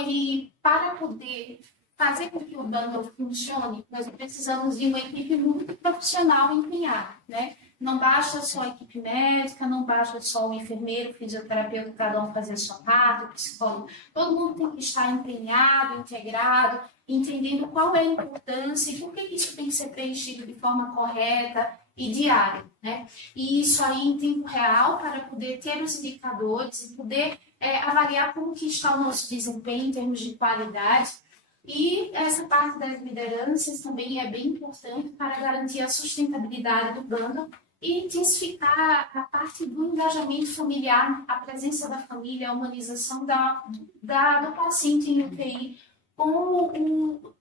para poder fazer com que o bundle funcione, nós precisamos de uma equipe muito profissional empenhada, né? Não basta só a equipe médica, não basta só o enfermeiro, o fisioterapeuta, cada um fazer a sua parte, o psicólogo. Todo mundo tem que estar empenhado, integrado, entendendo qual é a importância e por que isso tem que ser preenchido de forma correta e diária, né? E isso aí em tempo real para poder ter os indicadores e poder avaliar como que está o nosso desempenho em termos de qualidade. E essa parte das lideranças também é bem importante para garantir a sustentabilidade do bundle e intensificar a parte do engajamento familiar, a presença da família, a humanização do paciente em UTI,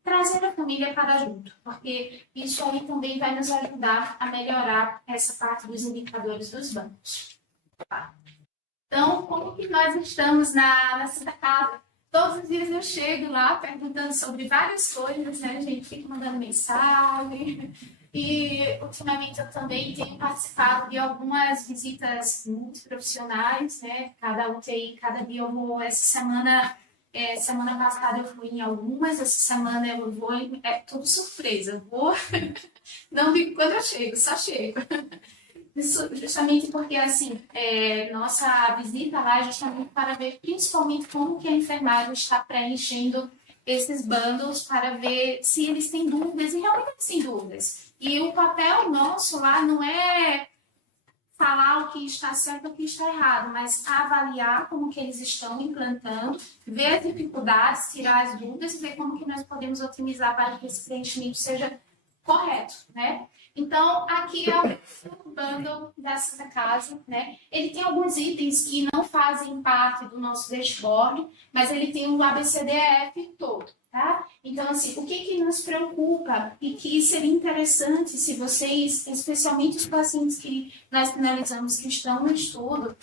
trazer a família para junto, porque isso aí também vai nos ajudar a melhorar essa parte dos indicadores dos bancos. Então, como que nós estamos na Santa Casa? Todos os dias eu chego lá perguntando sobre várias coisas, né? A gente fica mandando mensagem. E, ultimamente, eu também tenho participado de algumas visitas muito profissionais, né? Cada UTI, cada dia eu vou. Essa semana passada eu fui em algumas, essa semana eu vou. É tudo surpresa. Eu vou. Não digo quando eu chego, só chego. Isso justamente porque, assim, nossa visita lá é justamente para ver principalmente como que a enfermagem está preenchendo esses bundles para ver se eles têm dúvidas, e realmente eles têm dúvidas. E o papel nosso lá não é falar o que está certo ou o que está errado, mas avaliar como que eles estão implantando, ver as dificuldades, tirar as dúvidas e ver como que nós podemos otimizar para que esse preenchimento seja correto, né? Então, aqui é o bundle da Santa Casa, né? Ele tem alguns itens que não fazem parte do nosso dashboard, mas ele tem um ABCDEF todo, tá? Então, assim, o que nos preocupa e que seria interessante se vocês, especialmente os pacientes que nós finalizamos que estão no estudo,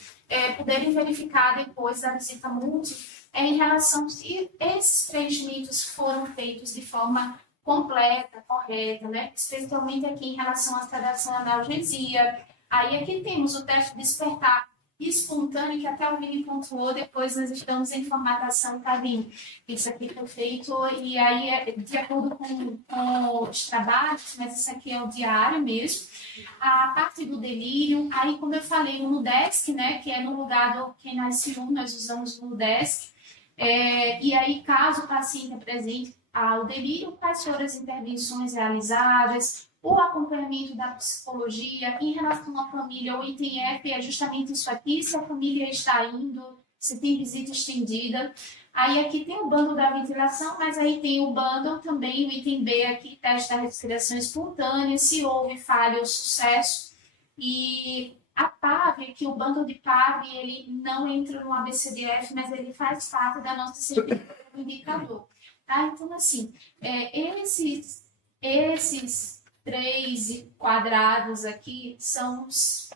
puderem verificar depois da visita multi, em relação se esses preenchimentos foram feitos de forma completa, correta, né? Especialmente aqui em relação à sedação e analgesia. Aí aqui temos o teste de despertar espontâneo, que até o Vini pontuou, depois nós estamos em formatação, tá, Vini? Isso aqui foi feito, e aí é de acordo com os trabalhos, mas isso aqui é o diário mesmo. A parte do delírio, aí como eu falei, o Nudesk, né, que é no lugar do QNICU, nós usamos o Nudesk, e aí caso o paciente apresente ao delírio, quais foram as intervenções realizadas, o acompanhamento da psicologia em relação à família, o item F é justamente isso aqui, se a família está indo, se tem visita estendida. Aí aqui tem o bundle da ventilação, mas aí tem o bundle também, o item B aqui, teste da respiração espontânea, se houve falha ou sucesso. E a PAV, aqui o bundle de PAV, ele não entra no ABCDF, mas ele faz parte da nossa certificação do indicador. Tá? Então, assim, esses 3 quadrados aqui são os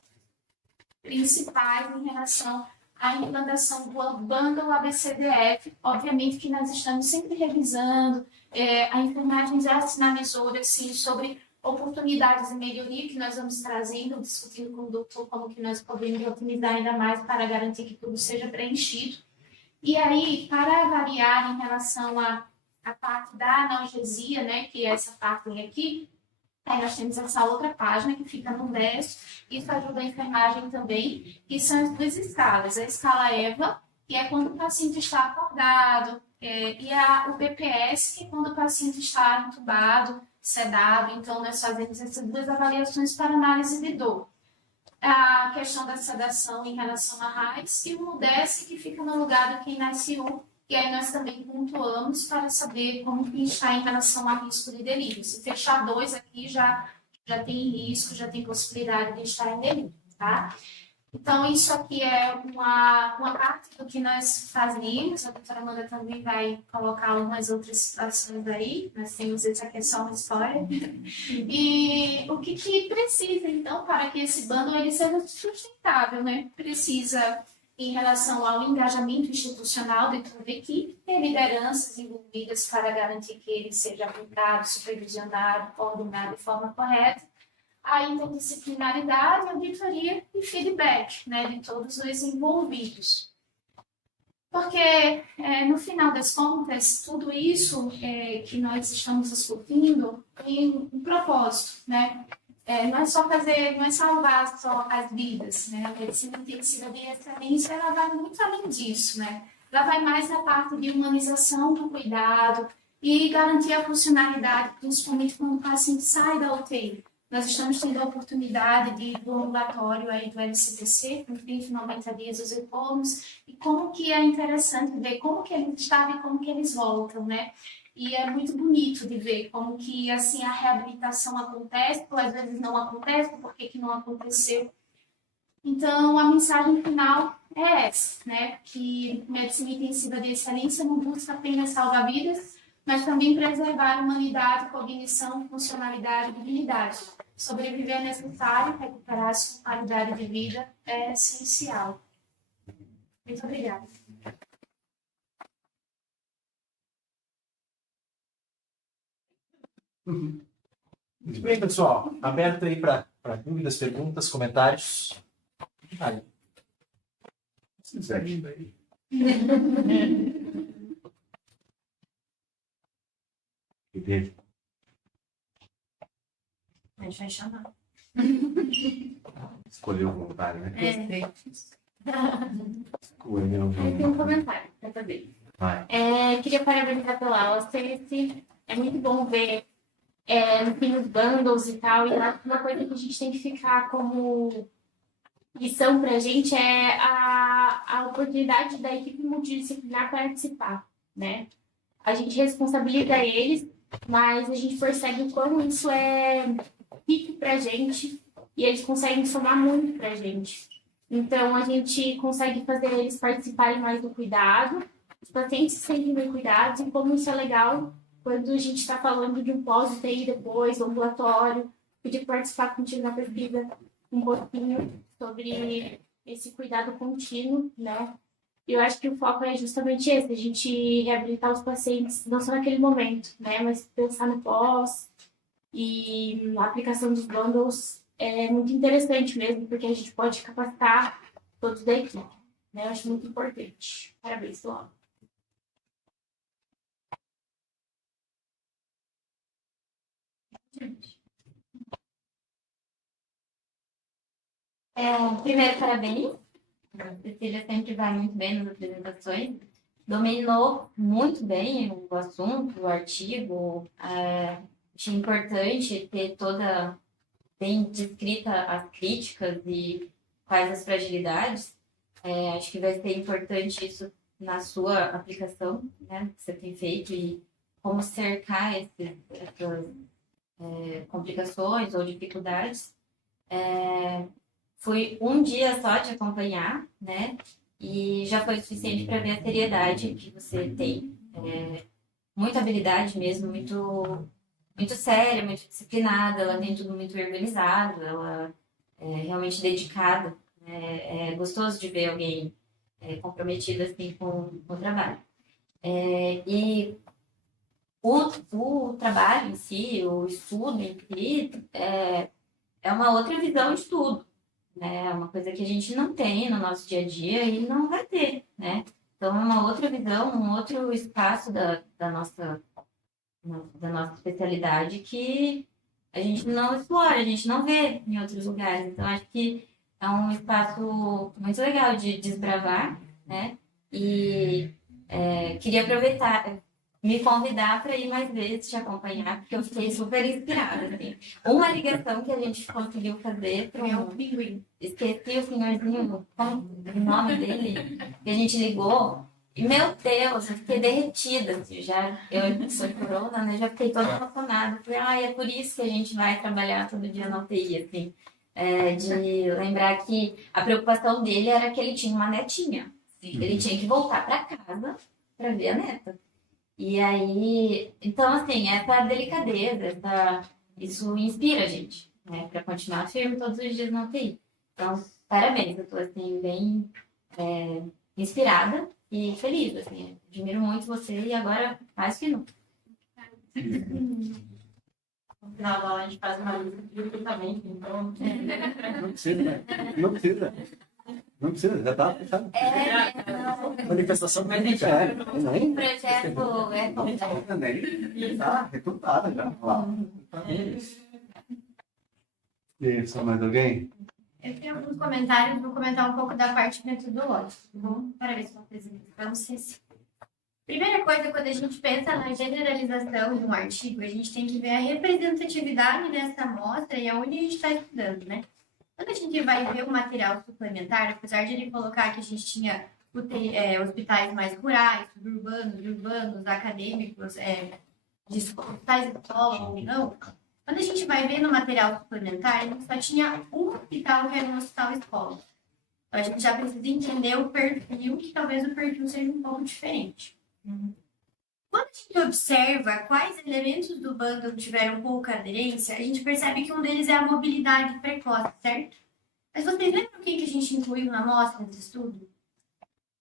principais em relação à implantação do bundle ABCDF. Obviamente que nós estamos sempre revisando, a enfermagem já sinalizou assim, sobre oportunidades de melhoria que nós vamos trazendo, discutindo com o doutor como que nós podemos otimizar ainda mais para garantir que tudo seja preenchido. E aí, para avaliar em relação a parte da analgesia, né, que é essa parte aqui, aí nós temos essa outra página que fica no verso, isso ajuda a enfermagem também, que são as 2 escalas. A escala EVA, que é quando o paciente está acordado, e o BPS, que é quando o paciente está entubado, sedado. Então, nós fazemos essas 2 avaliações para análise de dor. A questão da sedação em relação a RAIS e o MUDESC, que fica no lugar do QNICU, e aí nós também pontuamos para saber como que está em relação a risco de delírio. Se fechar 2 aqui, já tem risco, já tem possibilidade de estar em delírio, tá? Então, isso aqui é uma parte do que nós fazemos. A doutora Amanda também vai colocar algumas outras situações aí. Nós temos essa questão da história. E o que precisa, então, para que esse bundle ele seja sustentável, né? Precisa, em relação ao engajamento institucional de toda a equipe, ter lideranças envolvidas para garantir que ele seja aplicado, supervisionado, coordenado de forma correta. A interdisciplinaridade, auditoria e feedback, né, de todos os envolvidos. Porque, no final das contas, tudo isso que nós estamos discutindo tem um propósito, né? Não é só não é salvar só as vidas, né? A medicina intensiva de excelência, ela vai muito além disso, né? Ela vai mais na parte de humanização do cuidado e garantir a funcionalidade, principalmente quando o paciente sai da UTI. Nós estamos tendo a oportunidade do ambulatório aí do LCTC, com 90 dias os retornos, e como que é interessante ver como que eles estavam e como que eles voltam, né? E é muito bonito de ver como que, assim, a reabilitação acontece, ou às vezes não acontece, por que não aconteceu. Então, a mensagem final é essa, né? Que medicina intensiva de excelência não busca apenas salvar vidas, mas também preservar a humanidade, cognição, funcionalidade e dignidade. Sobreviver é necessário, recuperar-se com qualidade de vida é essencial. Muito obrigada. Muito bem, pessoal. Aberto aí para dúvidas, perguntas, comentários. Aí. Se quiser aí. E dele. A gente vai chamar. Escolheu o voluntário, né? É. Escolheu o Tem um comentário para saber. Vai. Queria parabenizar pela aula. É muito bom ver no fim os bundles e tal. E uma coisa que a gente tem que ficar como lição para a gente é a oportunidade da equipe multidisciplinar participar, né? A gente responsabiliza eles, mas a gente percebe o quão isso é rico para a gente e eles conseguem somar muito para a gente. Então, a gente consegue fazer eles participarem mais do cuidado, os pacientes se sentem bem cuidados e como isso é legal quando a gente está falando de um pós-UTI depois, ambulatório, podia participar contigo na pesquisa um pouquinho sobre esse cuidado contínuo, né? E eu acho que o foco é justamente esse, a gente reabilitar os pacientes não só naquele momento, né? Mas pensar no pós e a aplicação dos bundles é muito interessante mesmo, porque a gente pode capacitar todos da equipe, né? Eu acho muito importante. Parabéns, Luana. Primeiro, parabéns. A Cecília sempre vai muito bem nas apresentações. Dominou muito bem o assunto, o artigo. Achei importante ter toda bem descrita as críticas e quais as fragilidades. Acho que vai ser importante isso na sua aplicação, né, que você tem feito e como cercar essas complicações ou dificuldades. Fui um dia só de acompanhar, né? E já foi suficiente para ver a seriedade que você tem. Muita habilidade mesmo, muito séria, muito disciplinada. Ela tem tudo muito organizado, ela é realmente dedicada. É gostoso de ver alguém comprometido assim com o trabalho. E o trabalho em si, o estudo em si, é uma outra visão de tudo. É uma coisa que a gente não tem no nosso dia a dia e não vai ter, né? Então, é uma outra visão, um outro espaço da nossa especialidade que a gente não explora, a gente não vê em outros lugares. Então, acho que é um espaço muito legal de desbravar, né? E queria aproveitar, me convidar para ir mais vezes te acompanhar, porque eu fiquei super inspirada. Assim. Uma ligação que a gente conseguiu fazer para É o pinguim. Esqueci o senhorzinho, qual o nome dele, que a gente ligou. E, meu Deus, eu fiquei derretida. Assim, eu sou corona, né? Já fiquei toda emocionada. Falei, é por isso que a gente vai trabalhar todo dia na UTI, assim. De lembrar que a preocupação dele era que ele tinha uma netinha. Ele tinha que voltar para casa para ver a neta. E aí, então, assim, essa delicadeza, isso inspira a gente, né? Para continuar firme todos os dias na UTI. Então, parabéns, eu tô, assim, bem inspirada e feliz, assim. Admiro muito você e agora mais que nunca. No final da aula a gente faz uma lista de recrutamento, então... Não precisa, né? Não precisa. Não precisa, já tá fechado. Manifestação Nem. O projeto completo. Nem. Tá recrutada já. Lá. E só mais alguém? Eu tenho alguns comentários, vou comentar um pouco da parte metodológica. Parabéns pela apresentação, Ceci. Primeira coisa, quando a gente pensa na generalização de um artigo, a gente tem que ver a representatividade dessa amostra e aonde a gente está estudando, né? Quando a gente vai ver o material suplementar, apesar de ele colocar que a gente tinha hospitais mais rurais, suburbanos, urbanos, acadêmicos, hospitais de escola ou não, quando a gente vai ver no material suplementar, a gente só tinha um hospital que era um hospital escola. Então, a gente já precisa entender o perfil, que talvez o perfil seja um pouco diferente. Quando a gente observa quais elementos do bundle tiveram pouca aderência, a gente percebe que um deles é a mobilidade precoce, certo? Mas vocês lembram quem que a gente incluiu na amostra desse estudo?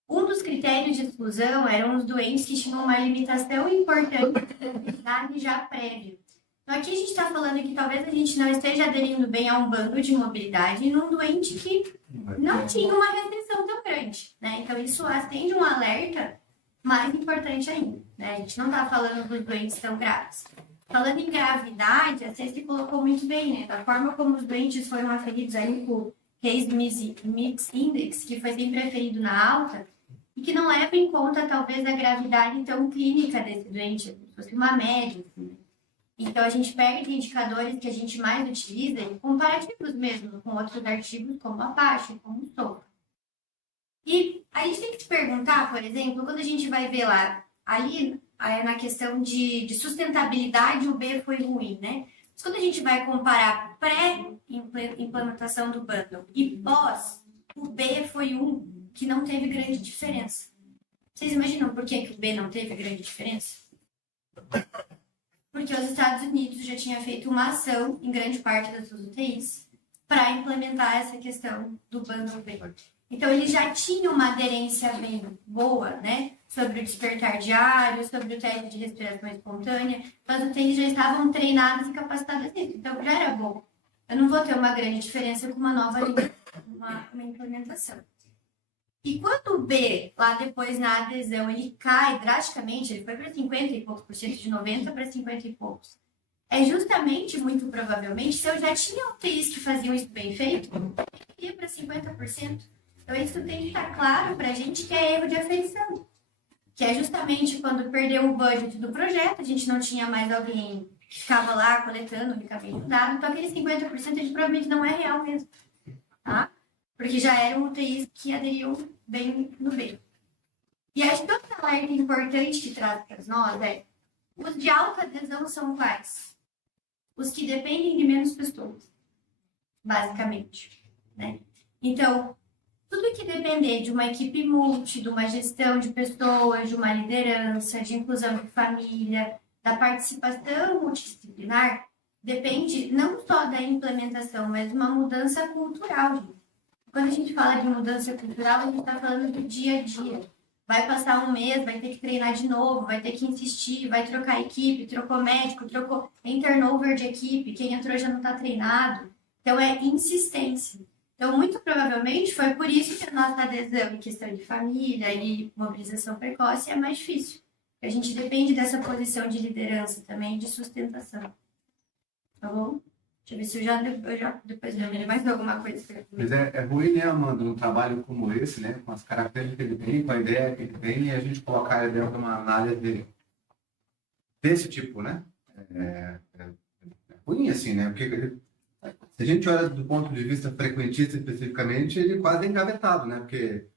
Um dos critérios de exclusão eram os doentes que tinham uma limitação importante de mobilidade já prévia. Então, aqui a gente está falando que talvez a gente não esteja aderindo bem a um bando de mobilidade num doente que não tinha uma restrição tão grande, né? Então, isso acende um alerta mais importante ainda, né? A gente não está falando dos doentes tão graves. Falando em gravidade, a Ceci colocou muito bem, né? Da forma como os doentes foram aferidos aí com o Case Mix Index, que foi sempre aferido na alta, e que não leva em conta, talvez, a gravidade, então, clínica desse doente, se fosse uma média, assim. Então, a gente pega indicadores que a gente mais utiliza, e comparativos mesmo, com outros artigos, como a Apache, como o SOPA. E a gente tem que se perguntar, por exemplo, quando a gente vai ver lá, ali, na questão de sustentabilidade, o B foi ruim, né? Mas quando a gente vai comparar pré-implementação do bundle e pós, o B foi um que não teve grande diferença. Vocês imaginam por que o B não teve grande diferença? Porque os Estados Unidos já tinha feito uma ação em grande parte das suas UTIs para implementar essa questão do bundle B. Então, eles já tinham uma aderência bem boa, né? Sobre o despertar diário, sobre o teste de respiração espontânea. Então, as UTIs já estavam treinadas e capacitadas nisso. Então, já era bom. Eu não vou ter uma grande diferença com uma nova uma implementação. E quando o B, lá depois na adesão, ele cai drasticamente, ele foi para 50 e poucos por cento, de 90 para 50 e poucos. É justamente, muito provavelmente, se eu já tinha UTIs que faziam isso bem feito, eu ia para 50%. Então, isso tem que estar claro para a gente que é erro de afeição. Que é justamente quando perdeu o budget do projeto, a gente não tinha mais alguém que ficava lá coletando unicamente o dado, então aqueles 50% ele provavelmente não é real mesmo. Tá? Porque já eram UTIs que aderiam bem no B. E acho que outro alerta importante que traz para nós é: os de alta adesão são quais? Os que dependem de menos pessoas, basicamente. Né? Então, tudo que depender de uma equipe multi, de uma gestão de pessoas, de uma liderança, de inclusão de família, da participação multidisciplinar, depende não só da implementação, mas de uma mudança cultural. Quando a gente fala de mudança cultural, a gente está falando do dia a dia. Vai passar um mês, vai ter que treinar de novo, vai ter que insistir, vai trocar equipe, trocou médico, tem turnover de equipe, quem entrou já não está treinado. Então, é insistência. Então, muito provavelmente, foi por isso que a nossa adesão em questão de família e mobilização precoce é mais difícil. A gente depende dessa posição de liderança também, de sustentação. Tá bom? Deixa eu ver se eu já depois de mais alguma coisa. Mas é ruim, né, Amanda, um trabalho como esse, né, com as características que ele tem, com a ideia que ele tem, e a gente colocar ele dentro de uma análise desse tipo, né? É ruim, assim, né? Porque se a gente olha do ponto de vista frequentista especificamente, ele quase é engavetado, né? Porque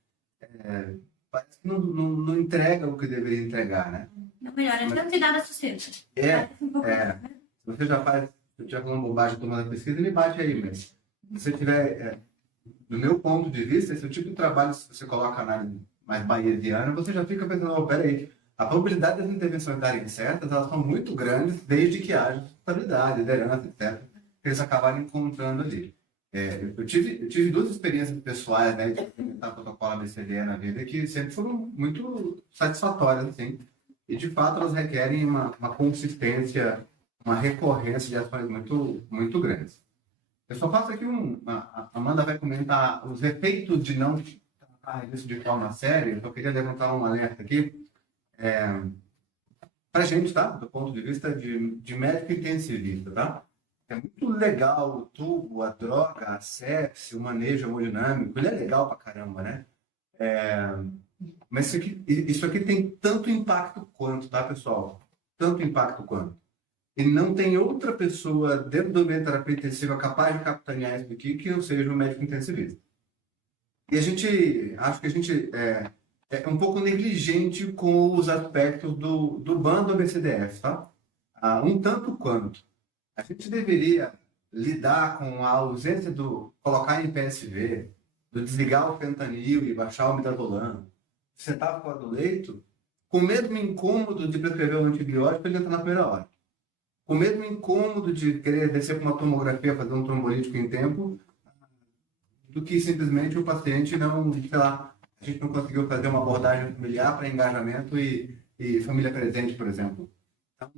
parece que não entrega o que deveria entregar, né? Não melhora, ele não tem nada sustento. Se você já faz, se eu estiver falando bobagem tomando a pesquisa, me bate aí, mas se você tiver, do meu ponto de vista, esse é o tipo de trabalho, se você coloca a análise mais bayesiana, você já fica pensando, oh, peraí, a probabilidade das intervenções darem certas, elas são muito grandes, desde que haja estabilidade, liderança, etc., que eles acabarem encontrando ali. Eu tive duas experiências pessoais, né, de implementar protocolo ABCDE na vida, que sempre foram muito satisfatórias, assim, e de fato elas requerem uma consistência, uma recorrência de ações muito, muito grandes. Eu só faço aqui a Amanda vai comentar os efeitos de não tratar isso de forma séria. Eu só queria levantar um alerta aqui para a gente, tá? Do ponto de vista de médico intensivista, tá? É muito legal o tubo, a droga, a sepse, o manejo hemodinâmico, ele é legal pra caramba, né? Mas isso aqui tem tanto impacto quanto, tá, pessoal? Tanto impacto quanto. E não tem outra pessoa dentro do ambiente de terapia intensiva capaz de capitanear isso aqui que não seja o médico intensivista. E acho que a gente é um pouco negligente com os aspectos do bando ABCDF, tá? Um tanto quanto. A gente deveria lidar com a ausência colocar em PSV, do desligar o fentanil e baixar o midazolam, sentar fora do leito, com o mesmo incômodo de prescrever o antibiótico ele entra na primeira hora. Com o mesmo incômodo de querer descer para uma tomografia, fazer um trombolítico em tempo, do que simplesmente o paciente não, sei lá, a gente não conseguiu fazer uma abordagem familiar para engajamento e família presente, por exemplo. Então,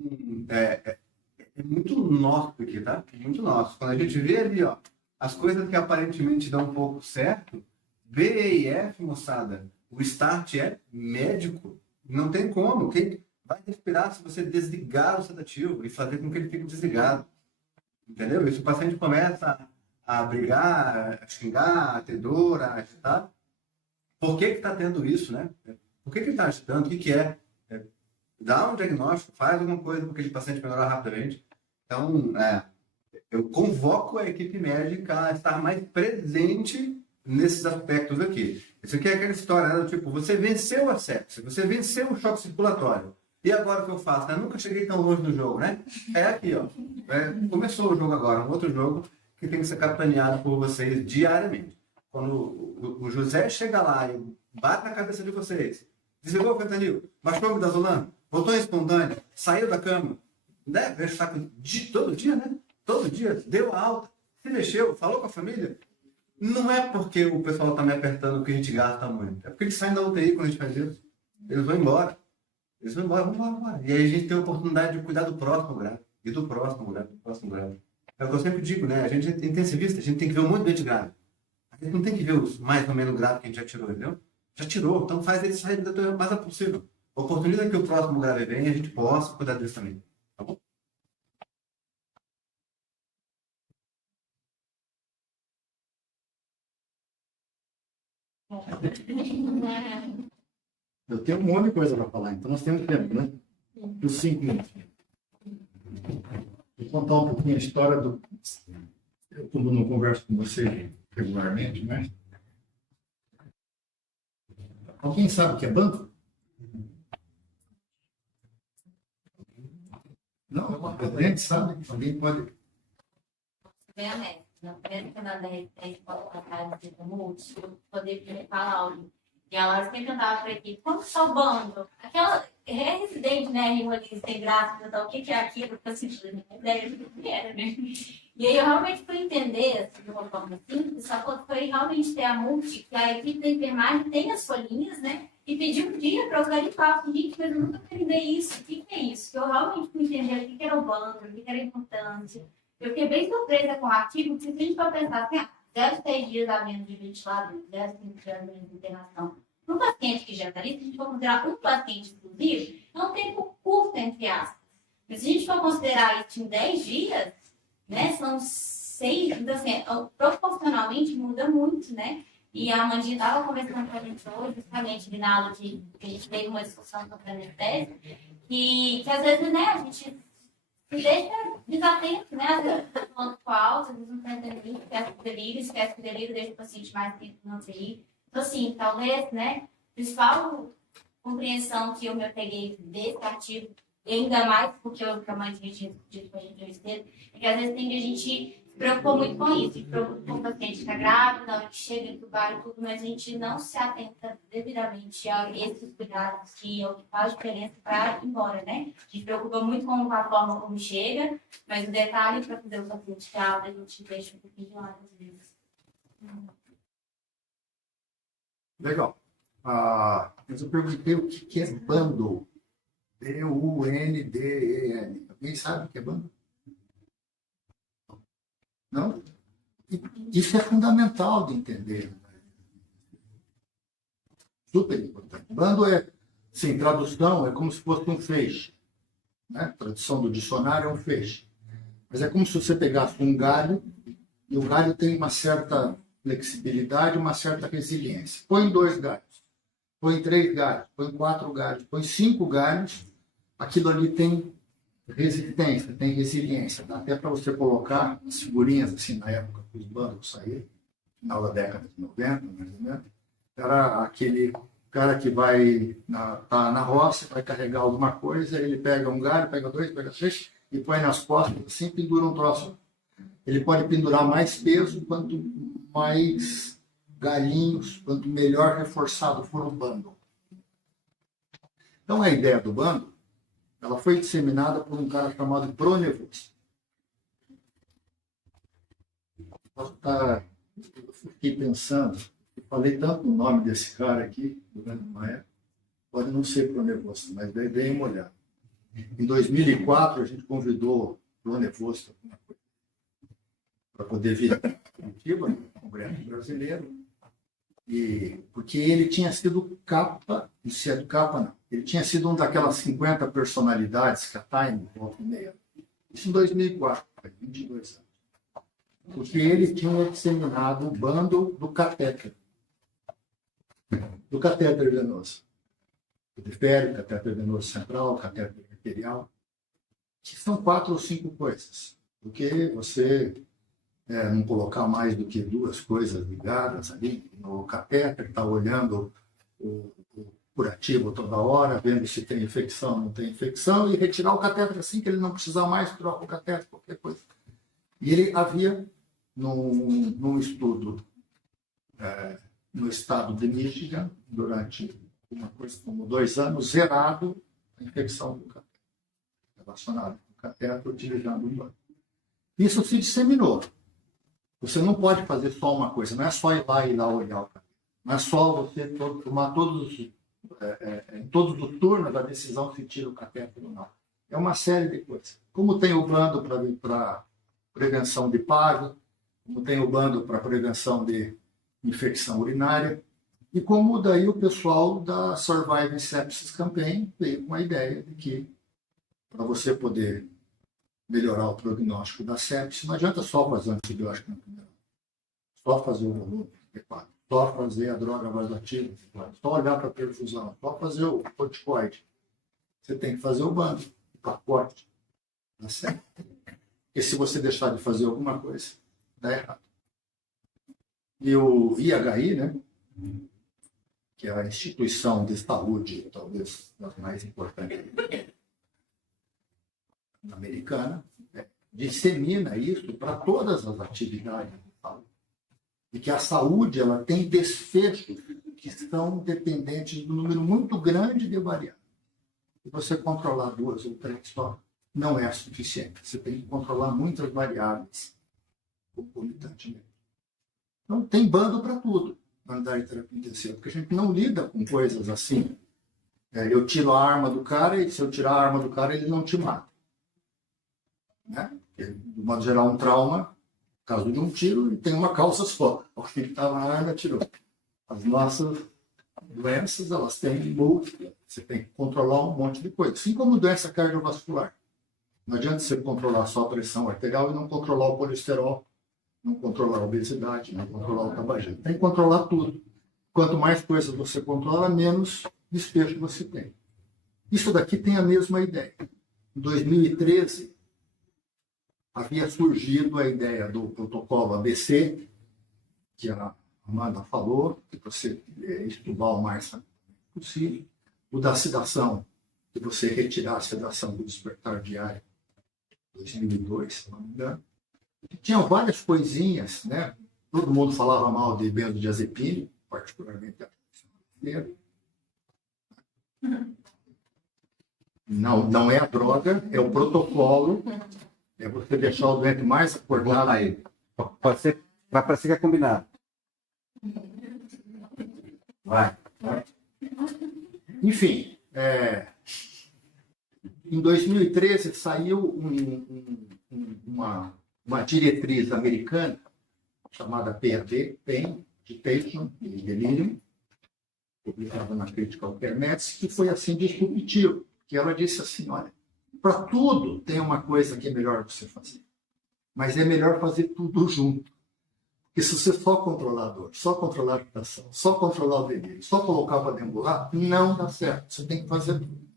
é muito nosso aqui, tá? Muito nosso. Quando a gente vê ali, ó, as coisas que aparentemente dão um pouco certo, B, E, F, moçada, o start é médico. Não tem como. Quem vai respirar se você desligar o sedativo e fazer com que ele fique desligado. Entendeu? E se o paciente começa a brigar, a xingar, a ter dor, a agitar, por que está tendo isso, né? Por que ele está agitando? O que, que é? Dá um diagnóstico, faz alguma coisa para aquele paciente melhorar rapidamente. Então, eu convoco a equipe médica a estar mais presente nesses aspectos aqui. Isso aqui é aquela história, né? Tipo, você venceu a sepse, você venceu o choque circulatório. E agora o que eu faço? Eu nunca cheguei tão longe no jogo, né? É aqui, ó. Começou o jogo agora, um outro jogo que tem que ser capitaneado por vocês diariamente. Quando o José chega lá e bate na cabeça de vocês, desligou o fentanil, baixou o midazolam, voltou em espontânea, saiu da cama, né? Veio o saco todo dia, né? Todo dia, deu alta, se mexeu, falou com a família. Não é porque o pessoal está me apertando que a gente gasta muito. É porque eles saem da UTI quando a gente faz isso. Eles vão embora. Eles vão embora, vamos embora. E aí a gente tem a oportunidade de cuidar do próximo grave. E do próximo grave, do próximo grave. É o que eu sempre digo, né? A gente é intensivista, a gente tem que ver um monte de doente grave. A gente não tem que ver os mais ou menos graves que a gente já tirou, entendeu? Já tirou, então faz ele sair da tua mais possível. Oportuniza que o próximo grave venha e a gente possa cuidar disso também. Tá bom? Eu tenho um monte de coisa para falar, então nós temos tempo, né? Os 5 minutos. Vou contar um pouquinho a história do... Eu, como não converso com você regularmente, mas... Alguém sabe o que é banco? Não? Alguém sabe? Alguém pode... Bem honesto. Não penso que na resistência pode contar de multi, poder falar algo. E ela sempre cantava por aqui, quanto só bando? Aquela residente, né, rima ali, sem graça, então, o que é aquilo? Porque eu simplesmente não ideia do que era, né? E aí eu realmente fui entender, assim, de uma forma simples, só foi realmente ter a multi, que a equipe da enfermagem tem as folhinhas, né? E pedir um dia para eu garimpar, gente, mas eu nunca aprendi isso, o que é isso? Que eu realmente fui entender o que era o bando, o que era importante. Eu fiquei bem surpresa com o artigo, porque se a gente for pensar assim, 0,6 dias a menos de ventilador, 0,5 dias a menos de internação. Um paciente que já está ali, se a gente for considerar um paciente exclusivo, é um tempo curto, entre aspas. Mas se a gente for considerar isso em 10 dias, né, são 6, então assim, proporcionalmente muda muito, né? E a Amandinha estava conversando com a gente hoje, justamente na aula que a gente teve uma discussão sobre a anestésia, que às vezes, né, a gente se deixa desatento, né? Às vezes está falando com alto, às vezes não está entendendo, esquece que o delírio deixa o paciente mais tempo não UTI. Então, assim, talvez, né, a principal compreensão que eu me peguei desse artigo, e ainda mais porque a mãe tinha dito com a gente hoje cedo, é que às vezes tem que a gente se preocupa muito com isso, se preocupa com o paciente que está grávida, na hora que chega, entubar e tudo, mas a gente não se atenta devidamente a esses cuidados, que é o que faz diferença para ir embora, né? A gente se preocupa muito com a forma como chega, mas o detalhe para fazer o paciente ficar, a gente deixa um pouquinho de lado às vezes. Legal. Mas eu perguntei o que é bundle. B-U-N-D-E-L. Alguém sabe o que é bundle? Não? Isso é fundamental de entender. Super importante. Bundle é, sim, tradução é como se fosse um feixe. Né? Tradução do dicionário é um feixe. Mas é como se você pegasse um galho, e o galho tem uma certa flexibilidade, uma certa resiliência. Põe 2 galhos, põe 3 galhos, põe 4 galhos, põe 5 galhos, aquilo ali tem resistência, tem resiliência. Dá até para você colocar as figurinhas, assim, na época que os bundles saíram, final da década de 90, mais ou menos, era aquele cara que vai tá na roça, vai carregar alguma coisa, ele pega um galho, pega 2, pega 3, e põe nas costas, assim, pendura um troço. Ele pode pendurar mais peso, quanto mais galinhos, quanto melhor reforçado for o bundle. Então, a ideia do bundle, ela foi disseminada por um cara chamado Pronevost. Eu fiquei pensando, eu falei tanto o nome desse cara aqui, durante uma época, pode não ser Pronevost, mas dei uma olhada. Em 2004, a gente convidou Pronevost para poder vir a Curitiba, no Congresso Brasileiro, porque ele tinha sido capa, isso é do capa não, ele tinha sido uma daquelas 50 personalidades que a Time volta e meia. Isso em 2004, 22 anos. Porque ele tinha disseminado o bundle do catéter. do catéter venoso. O periférico, catéter venoso central, catéter arterial, que são 4 ou 5 coisas. Porque você não colocar mais do que 2 coisas ligadas ali no catéter, está olhando o curativo toda hora, vendo se tem infecção ou não tem infecção, e retirar o catéter assim que ele não precisar mais, troca o catéter, qualquer coisa. E ele havia, num estudo no estado de Michigan, durante uma coisa como 2 anos, zerado a infecção do catéter, relacionada com o catéter utilizando o banho. Isso se disseminou. Você não pode fazer só uma coisa, não é só ir lá olhar o catéter. Não é só você tomar em todos os turnos a decisão se tira o catéter ou não. É uma série de coisas. Como tem o bando para prevenção de PAV, como tem o bando para prevenção de infecção urinária, e como daí o pessoal da Surviving Sepsis Campaign veio com a ideia de que para você poder melhorar o prognóstico da sepsis, não adianta só fazer antibiótico na primeira, só fazer o volume adequado, só fazer a droga vasoativa, só olhar para a perfusão, só fazer o corticoide. Você tem que fazer o bando, o pacote, tá certo? Porque se você deixar de fazer alguma coisa, dá errado. E o IHI, né, que é a instituição de saúde, talvez das mais importantes americana, dissemina isso para todas as atividades de saúde. E que a saúde ela tem desfechos que são dependentes do número muito grande de variáveis. Se você controlar 2 ou 3 só, não é suficiente. Você tem que controlar muitas variáveis concomitantemente. Então, tem bando para tudo na unidade de terapia intensiva, porque a gente não lida com coisas assim. Eu tiro a arma do cara e se eu tirar a arma do cara, ele não te mata. Né? De modo geral, um trauma, no caso de um tiro, ele tem uma causa só. O que estava na arma tirou. As nossas doenças, elas têm múltiplas. Você tem que controlar um monte de coisa. Assim como doença cardiovascular. Não adianta você controlar só a pressão arterial e não controlar o colesterol, não controlar a obesidade, não controlar o tabagismo. Tem que controlar tudo. Quanto mais coisas você controla, menos despejo você tem. Isso daqui tem a mesma ideia. Em 2013, havia surgido a ideia do protocolo ABC, que a Amanda falou, que você estudar o mais possível. O da sedação, que você retirar a sedação do despertar diário, 2002, se não me engano. Tinha várias coisinhas, né? Todo mundo falava mal de benzodiazepina, particularmente a brasileira. Não é a droga, é o protocolo. É você deixar o doente mais acordado aí. Vai parecer que é combinado. Vai. Enfim, em 2013 saiu uma diretriz americana chamada PAD, Pain, Agitation e Delirium, publicada na Critical Care Medicine, que foi assim disruptivo, que ela disse assim, olha, para tudo tem uma coisa que é melhor você fazer, mas é melhor fazer tudo junto. Porque se você só controlar a dor, só controlar a agitação, só controlar o delírio, só colocar para deambular, não dá certo. Você tem que fazer tudo.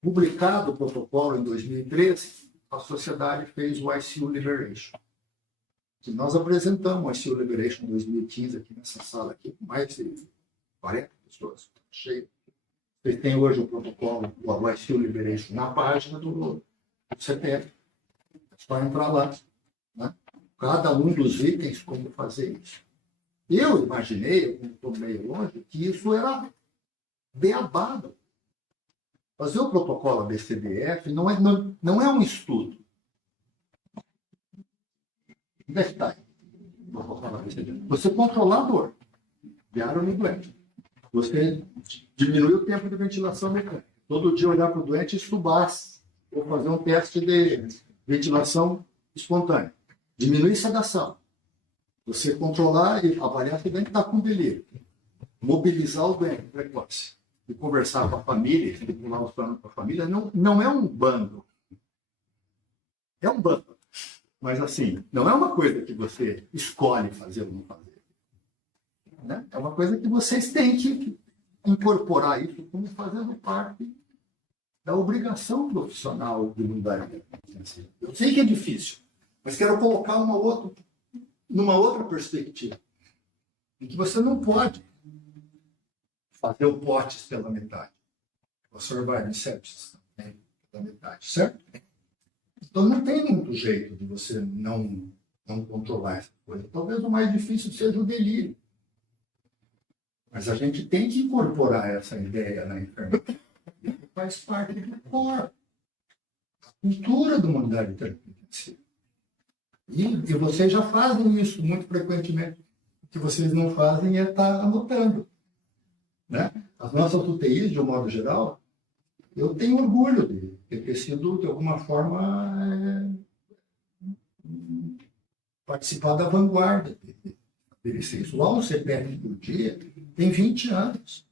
Publicado o protocolo em 2013, a sociedade fez o ICU Liberation. Que nós apresentamos o ICU Liberation em 2015 aqui nessa sala, aqui, com mais de 40 pessoas. Cheio. Vocês têm hoje o protocolo, o ICU Liberation, na página do CPF. É só entrar lá. Né? Cada um dos itens, como fazer isso. Eu imaginei, eu estou meio longe, que isso era beabado. Fazer o protocolo ABCDF não é um estudo. Onde é que está? Você controlar a dor, diário no doente. Você diminui o tempo de ventilação mecânica. Todo dia olhar para o doente e estubar, ou fazer um teste de ventilação espontânea. Diminuir sedação. Você controlar e avaliar se o doente está com delírio. Mobilizar o doente precoce. E conversar com a família, estimular os planos com a família, não é um bando. É um bando. Mas assim, não é uma coisa que você escolhe fazer ou não fazer. né? É uma coisa que vocês têm que incorporar isso como fazendo parte da obrigação profissional de mudar. Eu sei que é difícil, mas quero colocar numa outra perspectiva, em que você não pode fazer o potes pela metade. O survival sepsis também pela metade, certo? Então não tem muito jeito de você não controlar essa coisa. Talvez o mais difícil seja o delírio. Mas a gente tem que incorporar essa ideia na enfermagem. Faz parte do core, a cultura da humanidade terapêutica. E vocês já fazem isso muito frequentemente. O que vocês não fazem é estar anotando. Né? As nossas UTIs, de um modo geral, eu tenho orgulho de ter sido, de alguma forma, participar da vanguarda. Isso. Lá no CPF por dia tem 20 anos.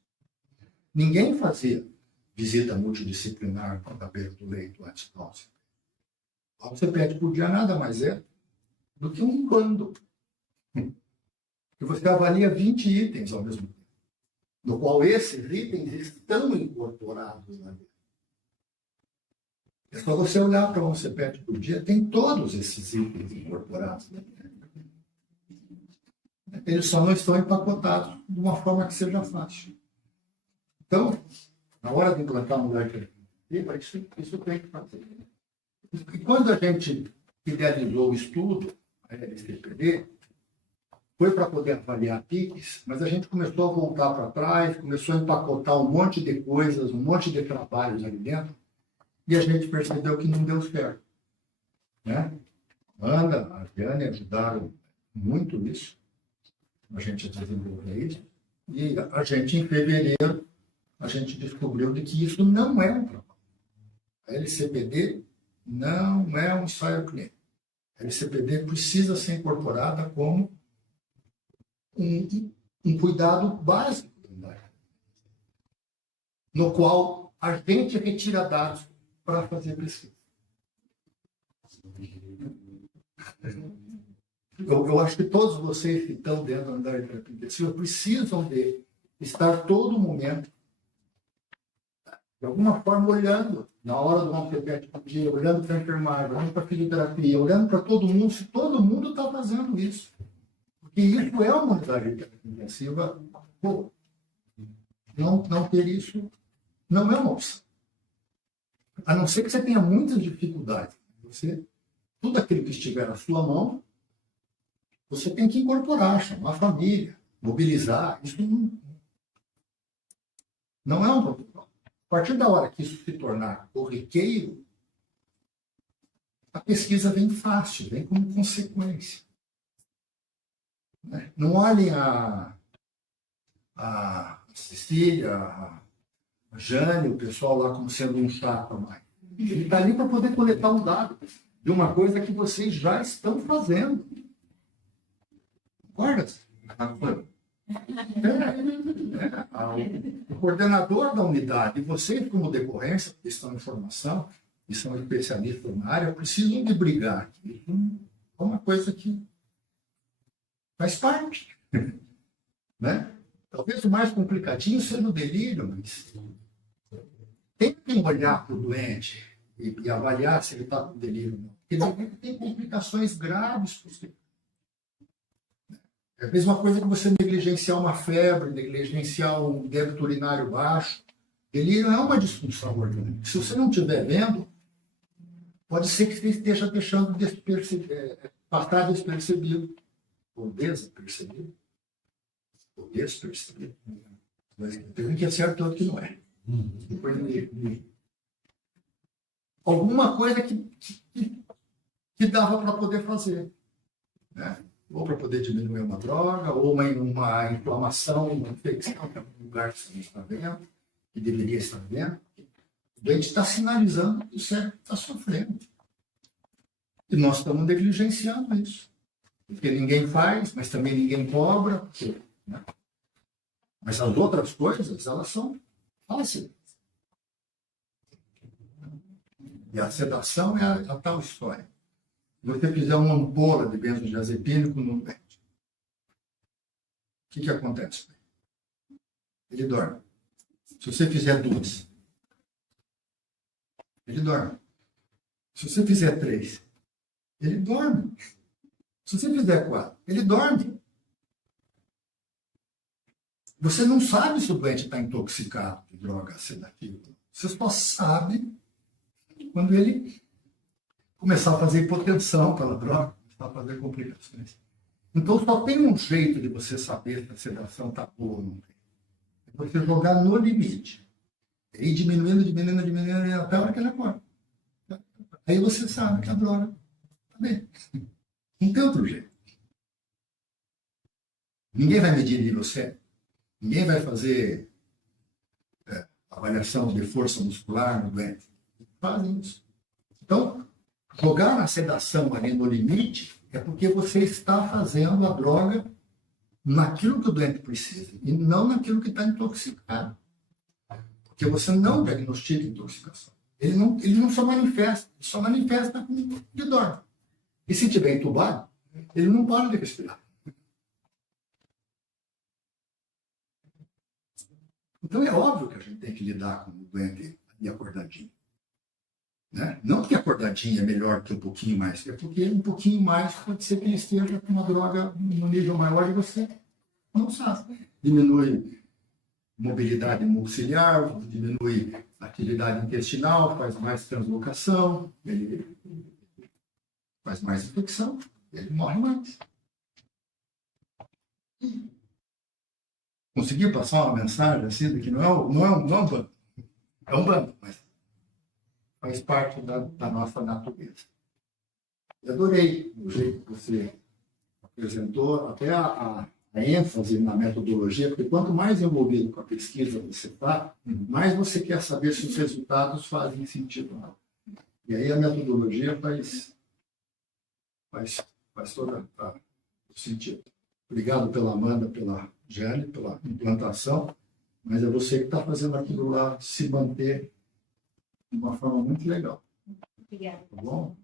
Ninguém fazia visita multidisciplinar à beira do leito antes do nosso. Lá no CPF por dia nada mais é do que um bando. Que você avalia 20 itens ao mesmo tempo, no qual esses itens estão incorporados na vida. É só você olhar para um CPF por dia, tem todos esses itens incorporados. Eles só não estão empacotados de uma forma que seja fácil. Então, na hora de implantar um lugar de terapia, isso tem que fazer. E quando a gente idealizou o estudo, a LCPD, foi para poder avaliar PICs, mas a gente começou a voltar para trás, começou a empacotar um monte de coisas, um monte de trabalhos ali dentro, e a gente percebeu que não deu certo. Né? Amanda, a Diane ajudaram muito isso, a gente a desenvolver isso, e a gente, em fevereiro, a gente descobriu de que isso não é um trabalho. A LCPD não é um ensaio clínico. A LCPD precisa ser incorporada como um cuidado básico, no qual a gente retira dados para fazer pesquisa. Eu acho que todos vocês que estão dentro da área de terapia intensiva precisam de estar todo momento, de alguma forma, olhando, na hora do APPET por dia, olhando para a enfermagem, olhando para a fisioterapia, olhando para todo mundo, se todo mundo está fazendo isso. Porque isso é uma unidade de terapia intensiva. Pô, não ter isso não é uma opção. A não ser que você tenha muitas dificuldades. Tudo aquilo que estiver na sua mão, você tem que incorporar, chamar a família, mobilizar. Isso não é um protocolo. A partir da hora que isso se tornar corriqueiro, a pesquisa vem fácil, vem como consequência. Não olhem a Cecília, a Jane, o pessoal lá como sendo um chato mais. Ele está ali para poder coletar um dado de uma coisa que vocês já estão fazendo. Concorda? O coordenador da unidade e vocês, como decorrência, que estão em formação e são especialistas na área, precisam de brigar. Isso é uma coisa que faz parte. Né? Talvez o mais complicadinho seja o delírio, mas tem que olhar para o doente e avaliar se ele está com delírio ou não. Porque delírio tem complicações graves possíveis. É a mesma coisa que você negligenciar uma febre, negligenciar um débito urinário baixo. Delírio é uma disfunção orgânica. Se você não estiver vendo, pode ser que você esteja deixando passar despercebido. Ou desapercebido. Ou despercebido. Mas tem que acertar todo que não é. Depois alguma coisa que dava para poder fazer. Né? Ou para poder diminuir uma droga, ou uma inflamação, uma infecção, que é um lugar que você não está vendo, que deveria estar vendo. O doente está sinalizando que o cérebro está sofrendo. E nós estamos negligenciando isso. Porque ninguém faz, mas também ninguém cobra. Né? Mas as outras coisas, elas são fáceis. E a sedação é a tal história. Se você fizer uma ampola de benzodiazepínico no doente, que acontece? Ele dorme. Se você fizer 2, ele dorme. Se você fizer 3, ele dorme. Se você fizer 4, ele dorme. Você não sabe se o doente está intoxicado de droga sedativa. Você só sabe quando ele começar a fazer hipotensão pela droga, começar a fazer complicações. Então, só tem um jeito de você saber se a sedação está boa ou não tem. É você jogar no limite. E ir diminuindo até a hora que ele acorda. Aí você sabe que a droga está bem. Não tem outro jeito. Ninguém vai medir nível sério. Ninguém vai fazer avaliação de força muscular no doente. Fazem isso. Então, jogar na sedação ali no limite é porque você está fazendo a droga naquilo que o doente precisa e não naquilo que está intoxicado. Porque você não diagnostica intoxicação. Ele não só manifesta, ele só manifesta com de dor. E se tiver entubado, ele não para de respirar. Então é óbvio que a gente tem que lidar com o doente ali acordadinho. Né? Não porque acordadinho é melhor que um pouquinho mais, é porque um pouquinho mais pode ser que ele esteja com uma droga no nível maior e você não sabe. Diminui mobilidade muciliar, diminui atividade intestinal, faz mais translocação, ele faz mais infecção, ele morre mais. Conseguiu passar uma mensagem assim de que não é um banco, é um banco, mas faz parte da nossa natureza. Eu adorei o jeito que você apresentou, até a ênfase na metodologia, porque quanto mais envolvido com a pesquisa você está, mais você quer saber se os resultados fazem sentido ou não. E aí a metodologia faz todo o sentido. Obrigado pela Amanda, pela Gélia, pela implantação, mas é você que está fazendo aquilo lá se manter de uma forma muito legal. Obrigada. Tá bom?